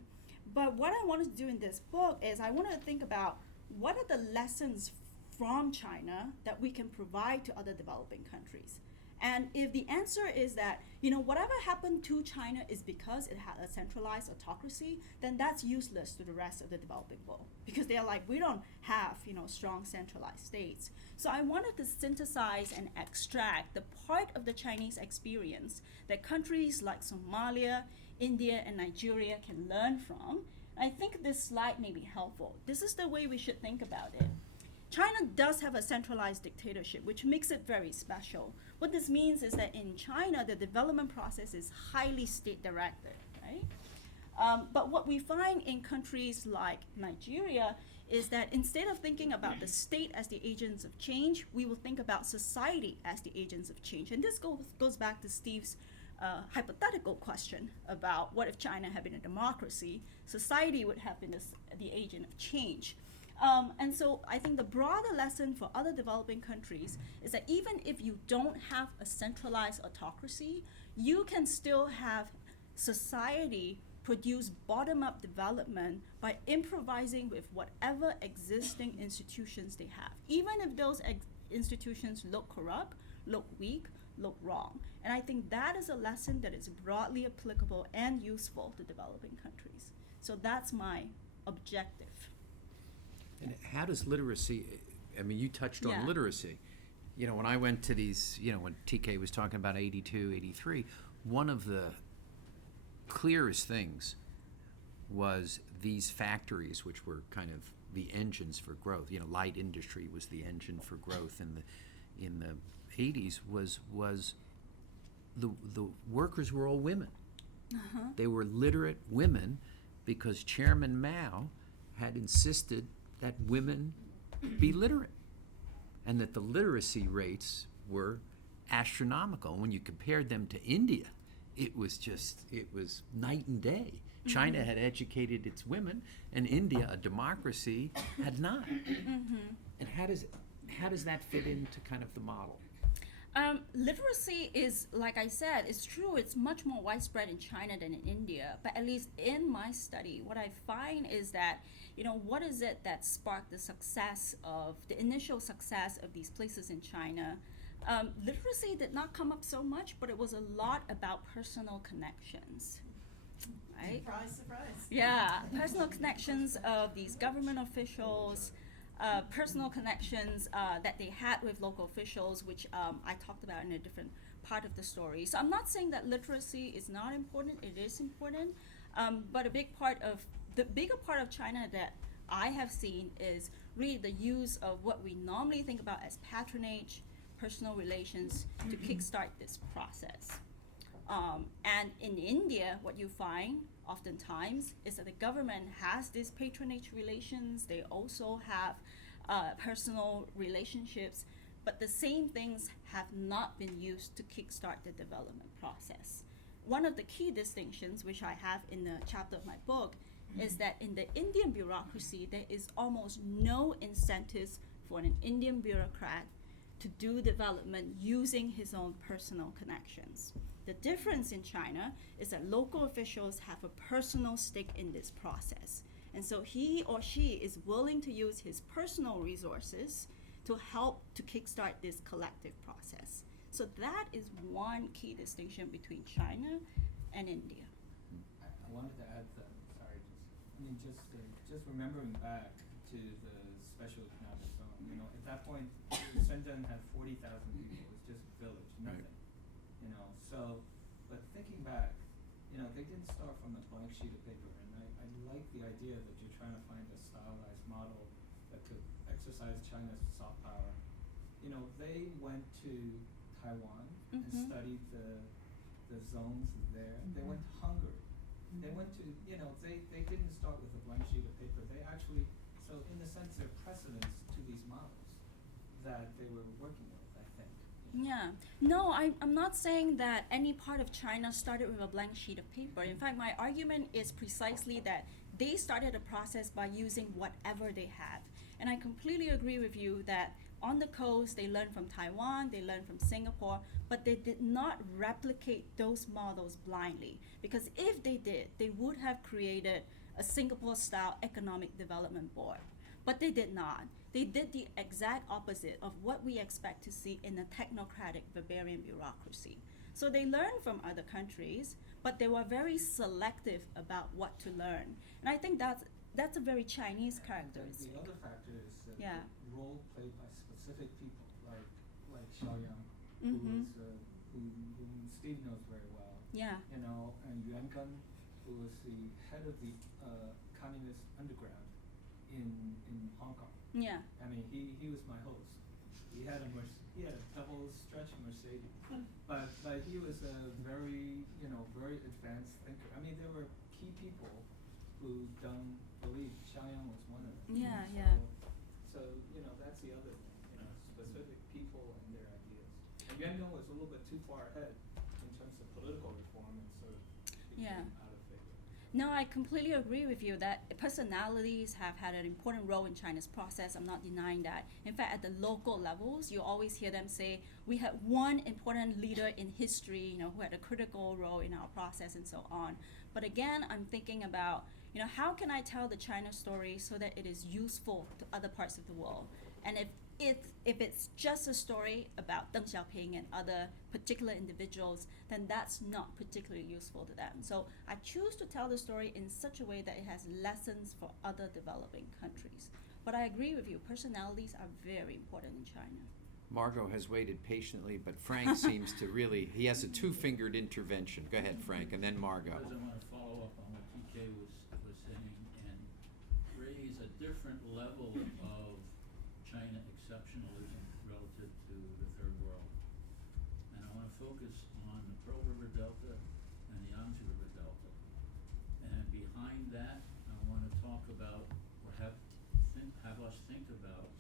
But what I wanted to do in this book is I wanted to think about what are the lessons from China that we can provide to other developing countries. And if the answer is that, whatever happened to China is because it had a centralized autocracy, then that's useless to the rest of the developing world. Because they're like, we don't have, strong centralized states. So I wanted to synthesize and extract the part of the Chinese experience that countries like Somalia, India, and Nigeria can learn from. I think this slide may be helpful. This is the way we should think about it. China does have a centralized dictatorship, which makes it very special. What this means is that in China, the development process is highly state-directed, right? But what we find in countries like Nigeria is that instead of thinking about the state as the agents of change, we will think about society as the agents of change. And this goes back to Steve's hypothetical question about what if China had been a democracy, society would have been the agent of change. And so I think the broader lesson for other developing countries is that even if you don't have a centralized autocracy, you can still have society produce bottom-up development by improvising with whatever existing institutions they have, even if those institutions look corrupt, look weak, look wrong. And I think that is a lesson that is broadly applicable and useful to developing countries. So that's my objective. And how does literacy, you touched on Yeah. literacy. You know, when I went to these, you know, when TK was talking about 82, 83, one of the clearest things was these factories, which were kind of the engines for growth. You know, light industry was the engine for growth in the 80s. Was the workers were all women. They were literate women because Chairman Mao had insisted that women be literate, and that the literacy rates were astronomical. And when you compared them to India, it was night and day. China had educated its women, and India, a democracy, had not. And how does that fit into kind of the model? Literacy is, like I said, it's true, it's much more widespread in China than in India. But at least in my study, what I find is that, you know, what is it that sparked the initial success of these places in China? Literacy did not come up so much, but it was a lot about personal connections. Right? Surprise, surprise. Yeah, personal connections of these government officials, personal connections that they had with local officials, which I talked about in a different part of the story. So I'm not saying that literacy is not important, it is important, but the bigger part of China that I have seen is really the use of what we normally think about as patronage, personal relations, to kickstart this process. And in India, what you find oftentimes is that the government has these patronage relations. They also have personal relationships, but the same things have not been used to kickstart the development process. One of the key distinctions, which I have in the chapter of my book, is that in the Indian bureaucracy, there is almost no incentives for an Indian bureaucrat to do development using his own personal connections. The difference in China is that local officials have a personal stake in this process. And so he or she is willing to use his personal resources to help to kickstart this collective process. So that is one key distinction between China and India. I wanted to add that, just remembering back to the special economic zone, you know, at that point, Shenzhen had 40,000 people, it's just a village, nothing. You know, so, but thinking back, you know, they didn't start from a blank sheet of paper, and I like the idea that you're trying to find a stylized model that could exercise China's soft power. You know, they went to Taiwan and studied the zones there. They went to Hungary. They went to, you know, they didn't start with a blank sheet of paper. They actually, so in a sense, they're precedents to these models that they were working with, I think. Yeah. No, I'm not saying that any part of China started with a blank sheet of paper. In fact, my argument is precisely that they started a process by using whatever they have. And I completely agree with you that on the coast, they learned from Taiwan, they learned from Singapore, but they did not replicate those models blindly. Because if they did, they would have created a Singapore-style economic development board. But they did not. They did the exact opposite of what we expect to see in a technocratic barbarian bureaucracy. So they learned from other countries, but they were very selective about what to learn. And I think that's a very Chinese characteristic. The other factor is that Yeah. the role played by specific people, like Xiaoyang, Mhm. who Steve knows very well. Yeah. You know, and Yuen Yuen Ang, who was the head of the communist underground in Hong Kong. Yeah. I mean, he was my host. He had a double stretch Mercedes, but he was a very advanced thinker. I mean, there were key people who believe Xiaoyang was one of them. Yeah, so, yeah. So you know, that's the other thing. You know, specific people and their ideas. And Yuen Yuen was a little bit too far ahead in terms of political reform, and sort of became Yeah. out of favor. No, I completely agree with you that personalities have had an important role in China's process. I'm not denying that. In fact, at the local levels, you always hear them say, we had one important leader in history, you know, who had a critical role in our process and so on. But again, I'm thinking about, you know, how can I tell the China story so that it is useful to other parts of the world? And if it's just a story about Deng Xiaoping and other particular individuals, then that's not particularly useful to them. So I choose to tell the story in such a way that it has lessons for other developing countries. But I agree with you, personalities are very important in China. Margot has waited patiently, but Frank seems to really, he has a two-fingered intervention. Go ahead, Frank, and then Margot. Because I want to follow up on what TK was saying and raise a different level of China exceptionalism relative to the third world. And I want to focus on the Pearl River Delta and the Yangtze River Delta. And behind that, I want to talk about, or have us think about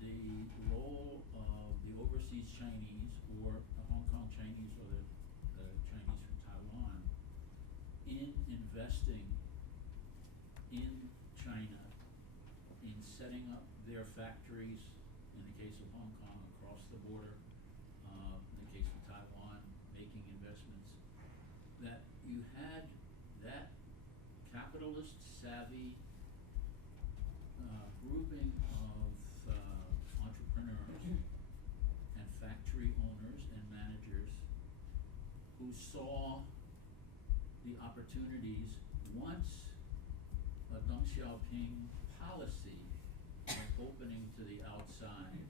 the role of the overseas Chinese, or the Hong Kong Chinese, or the Chinese from Taiwan, in investing in China, in setting up their factories, in the case of Hong Kong, across the border, in the case of Taiwan, making investments, that you had that capitalist savvy grouping of entrepreneurs and factory owners and managers who saw the opportunities once a Deng Xiaoping policy of opening to the outside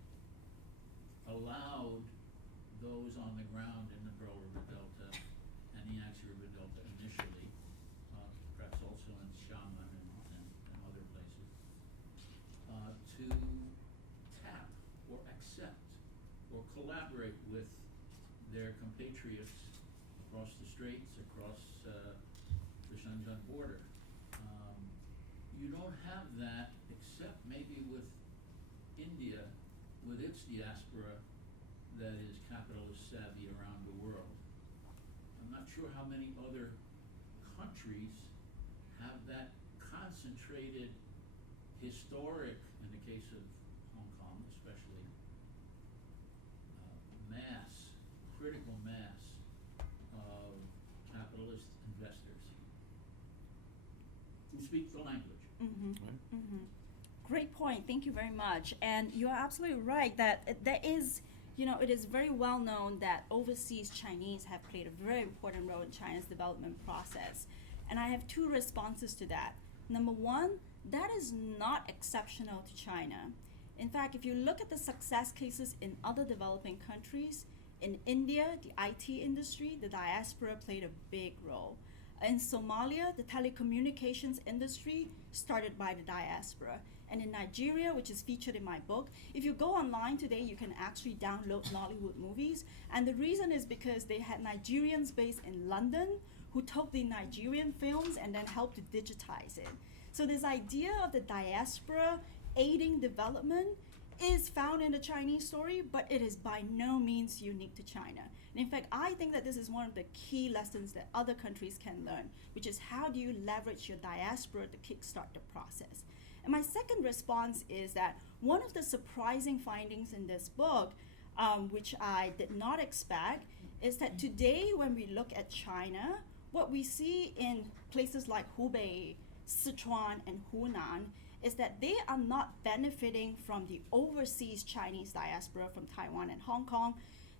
allowed those on the ground in the Pearl River Delta and the Yangtze River Delta initially, perhaps also in Xiamen and other places, to tap or accept or collaborate with their compatriots across the straits, across the Shenzhen border. You don't have that except maybe with India, with its diaspora that is capitalist savvy around the world. I'm not sure how many other countries have that concentrated historic, in the case of Hong Kong especially, critical mass of capitalist investors who speak the language. Great point. Thank you very much. And you are absolutely right that there is, it is very well known that overseas Chinese have played a very important role in China's development process. And I have two responses to that. Number one, that is not exceptional to China. In fact, if you look at the success cases in other developing countries, in India, the IT industry, the diaspora played a big role. In Somalia, the telecommunications industry started by the diaspora. And in Nigeria, which is featured in my book, if you go online today, you can actually download Nollywood movies. And the reason is because they had Nigerians based in London who took the Nigerian films and then helped to digitize it. So this idea of the diaspora aiding development is found in the Chinese story, but it is by no means unique to China. And in fact, I think that this is one of the key lessons that other countries can learn, which is how do you leverage your diaspora to kickstart the process. And my second response is that one of the surprising findings in this book, which I did not expect, is that today when we look at China, what we see in places like Hubei, Sichuan, and Hunan is that they are not benefiting from the overseas Chinese diaspora from Taiwan and Hong Kong.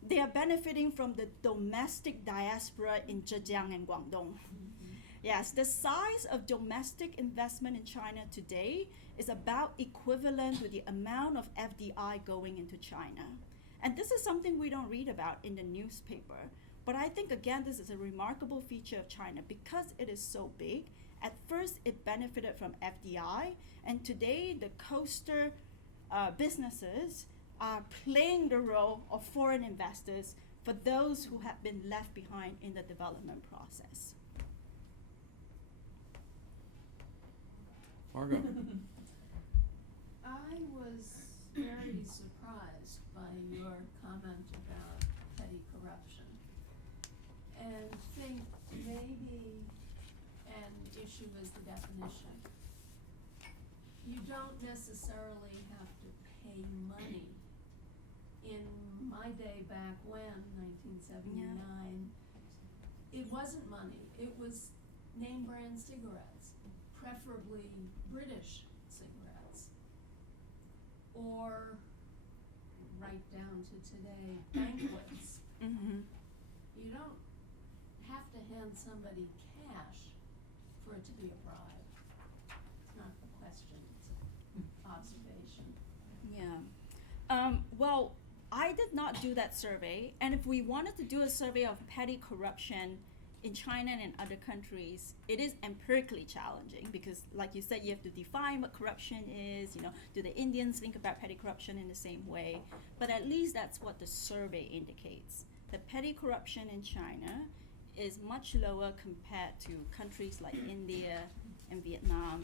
They are benefiting from the domestic diaspora in Zhejiang and Guangdong. Yes, the size of domestic investment in China today is about equivalent to the amount of FDI going into China. And this is something we don't read about in the newspaper. But I think, again, this is a remarkable feature of China because it is so big. At first, it benefited from FDI, and today the coaster businesses are playing the role of foreign investors for those who have been left behind in the development process. Margot. I was very surprised by your comment about petty corruption, and think maybe an issue is the definition. You don't necessarily have to pay money. In my day back when, 1979, it wasn't money. It was name brand cigarettes, preferably British cigarettes. Or right down to today, banquets. You don't have to hand somebody cash for it to be a bribe. It's not a question, it's an observation. Yeah. Well, I did not do that survey, and if we wanted to do a survey of petty corruption in China and in other countries, it is empirically challenging because, like you said, you have to define what corruption is. You know, do the Indians think about petty corruption in the same way? But at least that's what the survey indicates. The petty corruption in China is much lower compared to countries like India and Vietnam.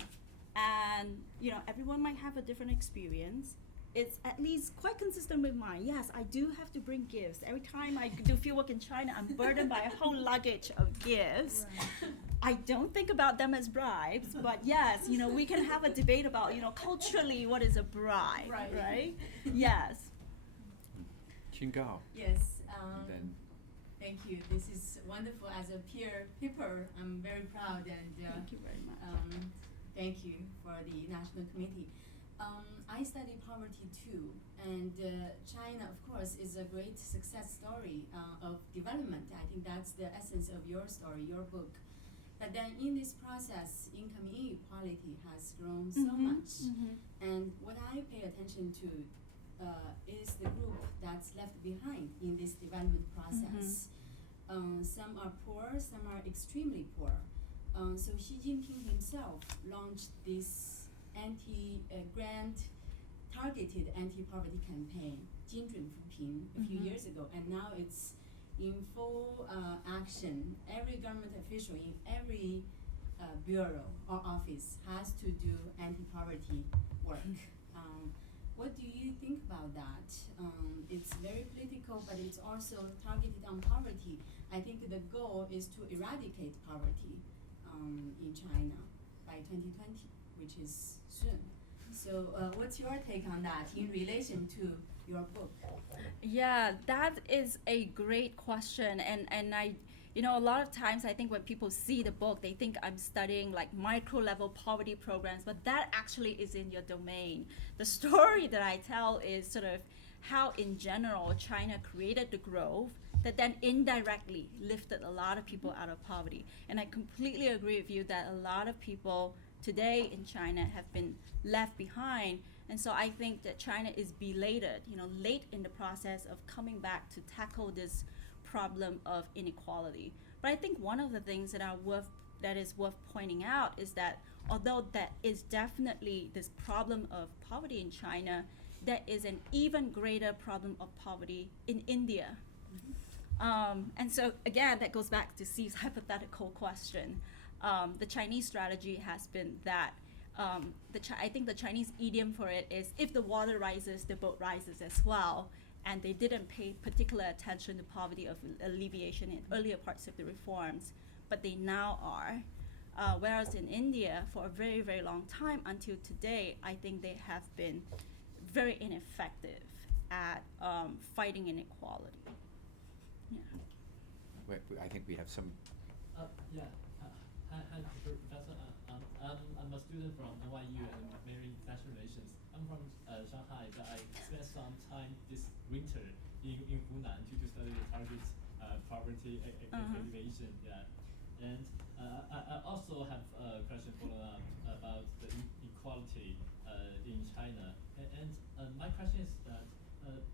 And, you know, everyone might have a different experience. It's at least quite consistent with mine. Yes, I do have to bring gifts. Every time I do fieldwork in China, I'm burdened by a whole luggage of gifts. I don't think about them as bribes, but yes, you know, we can have a debate about, you know, culturally what is a bribe, right? Yes. Qingao. Yes, Then thank you. This is wonderful. As a peer paper, I'm very proud and Thank you very much. thank you for the National Committee. I study poverty too, and China, of course, is a great success story of development. I think that's the essence of your story, your book. But then in this process, income inequality has grown so much. And what I pay attention to is the group that's left behind in this development process. Some are poor, some are extremely poor. So Xi Jinping himself launched this targeted anti-poverty campaign, 精准扶贫, a few years ago, and now it's in full action. Every government official in every bureau or office has to do anti-poverty work. What do you think about that? It's very political, but it's also targeted on poverty. I think the goal is to eradicate poverty in China by 2020, which is soon. So what's your take on that in relation to your book? Yeah, that is a great question, and I, you know, a lot of times I think when people see the book, they think I'm studying like micro level poverty programs, but that actually is in your domain. The story that I tell is sort of how in general China created the growth that then indirectly lifted a lot of people out of poverty. And I completely agree with you that a lot of people today in China have been left behind. And so I think that China is belated, you know, late in the process of coming back to tackle this problem of inequality. But I think one of the things that is worth pointing out is that although that is definitely this problem of poverty in China, there is an even greater problem of poverty in India. And so again, that goes back to Steve's hypothetical question. The Chinese strategy has been that I think the Chinese idiom for it is, if the water rises, the boat rises as well. And they didn't pay particular attention to poverty of alleviation in earlier parts of the reforms, but they now are. Whereas in India, for a very, very long time until today, I think they have been very ineffective at fighting inequality. Yeah. I think we have some. Yeah. Hi, Professor. I'm a student from NYU and Marine International Relations. I'm from Shanghai, but I spent some time this winter in Hunan to study the target poverty alleviation. Yeah. And I also have a question follow up about the inequality in China. And my question is that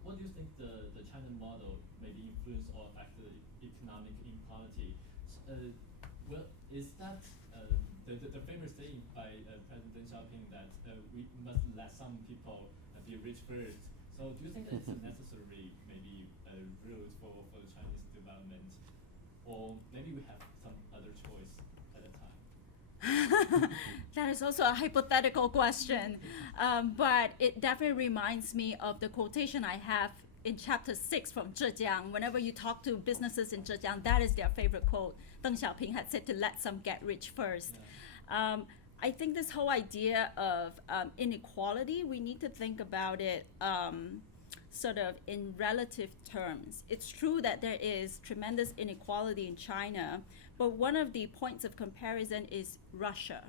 what do you think the China model maybe influence or affect the economic inequality? Well, is that the famous saying by President Deng Xiaoping that we must let some people be rich first? So do you think that it's a necessary maybe route for the Chinese development, or maybe we have some other choice at the time? That is also a hypothetical question, but it definitely reminds me of the quotation I have in chapter 6 from Zhejiang. Whenever you talk to businesses in Zhejiang, that is their favorite quote. Deng Xiaoping had said to let some get rich first. Yeah. I think this whole idea of inequality, we need to think about it sort of in relative terms. It's true that there is tremendous inequality in China, but one of the points of comparison is Russia,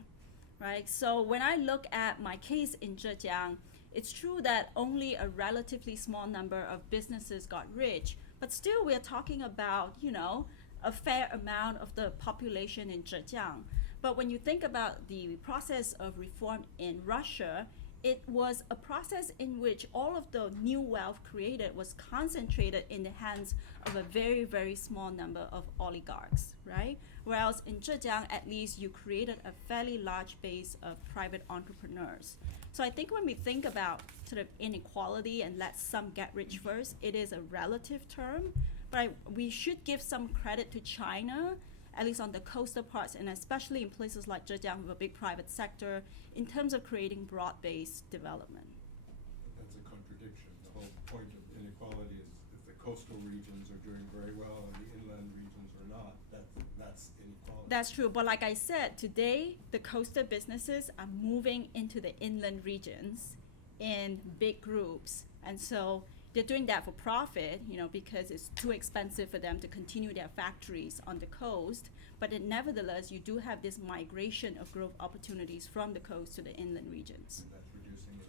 right? So when I look at my case in Zhejiang, it's true that only a relatively small number of businesses got rich, but still we're talking about, you know, a fair amount of the population in Zhejiang. But when you think about the process of reform in Russia, it was a process in which all of the new wealth created was concentrated in the hands of a very, very small number of oligarchs, right? Whereas in Zhejiang, at least, you created a fairly large base of private entrepreneurs. So I think when we think about sort of inequality and let some get rich first, it is a relative term, but we should give some credit to China, at least on the coastal parts, and especially in places like Zhejiang with a big private sector, in terms of creating broad-based development. But that's a contradiction. The whole point of inequality is if the coastal regions are doing very well and the inland regions are not, that's inequality. That's true, but like I said, today the coastal businesses are moving into the inland regions in big groups, and so they're doing that for profit, because it's too expensive for them to continue their factories on the coast. But then nevertheless, you do have this migration of growth opportunities from the coast to the inland regions. And that's reducing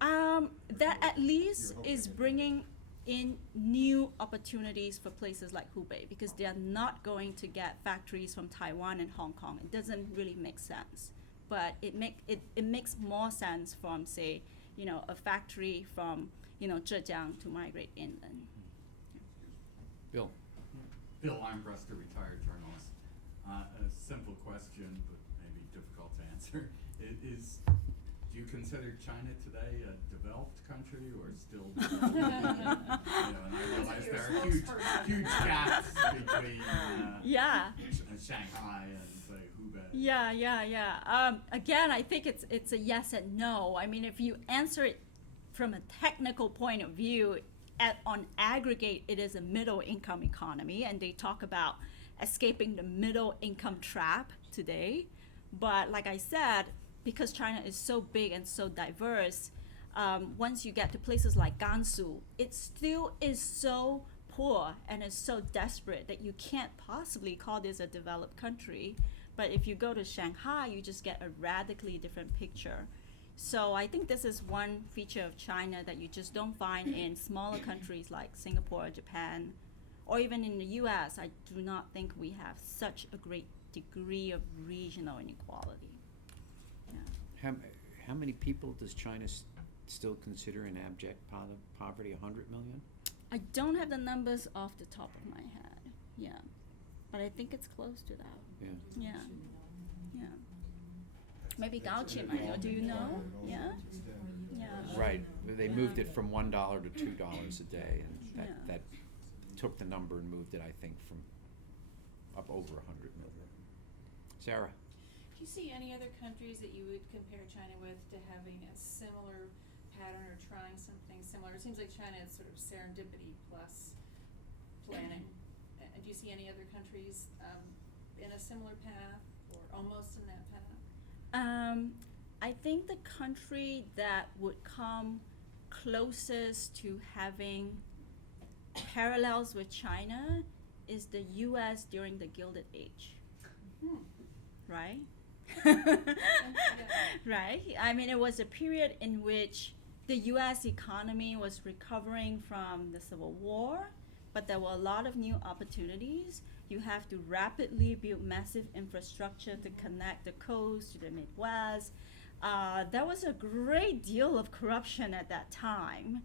inequality. That at least hoping is it- bringing in new opportunities for places like Hubei, because they are not going to get factories from Taiwan and Hong Kong. It doesn't really make sense. But it makes more sense from, say, a factory from Zhejiang to migrate inland. Bill? Bill Armbruster, retired journalist. A simple question, but maybe difficult to answer. Do you consider China today a developed country or still developing? And I realize there are huge gaps between Yeah. Shanghai and, say, Hubei. Yeah. Again, I think it's a yes and no. I mean, if you answer it from a technical point of view, on aggregate, it is a middle income economy, and they talk about escaping the middle income trap today. But like I said, because China is so big and so diverse, once you get to places like Gansu, it still is so poor and is so desperate that you can't possibly call this a developed country. But if you go to Shanghai, you just get a radically different picture. So I think this is one feature of China that you just don't find in smaller countries like Singapore, Japan, or even in the US. I do not think we have such a great degree of regional inequality. Yeah. How many people does China still consider in abject poverty? 100 million? I don't have the numbers off the top of my head, but I think it's close to that. Yeah. Yeah. Maybe Gauchi might know. Do you know? Yeah. Right. They moved it from $1 to $2 a day, and that took the number and moved it, I think, from up over 100 million. Sarah? Do you see any other countries that you would compare China with to having a similar pattern or trying something similar? It seems like China is sort of serendipity plus planning. Do you see any other countries in a similar path or almost in that path? I think the country that would come closest to having parallels with China is the US during the Gilded Age. Right? Right? I mean, it was a period in which the US economy was recovering from the Civil War, but there were a lot of new opportunities. You have to rapidly build massive infrastructure to connect the coast to the Midwest. There was a great deal of corruption at that time,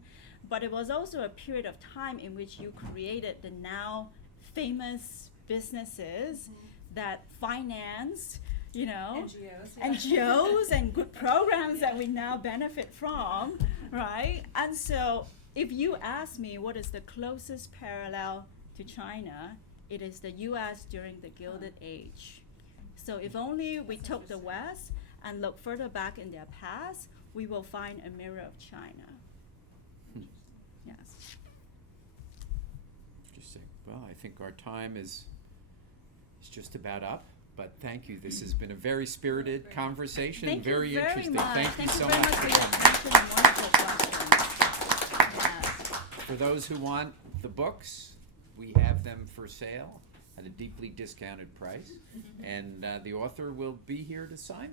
but it was also a period of time in which you created the now famous businesses that financed, NGOs and good programs that we now benefit from, right? And so if you ask me what is the closest parallel to China, it is the US during the Gilded Age. So if only we took the West and look further back in their past, we will find a mirror of China. Yes. Interesting. Well, I think our time is just about up, but thank you. This has been a very spirited conversation, Thank very you very interesting. much. Thank you so very much much for for your coming. attention and wonderful questions. Yes. For those who want the books, we have them for sale at a deeply discounted price, and the author will be here to sign them.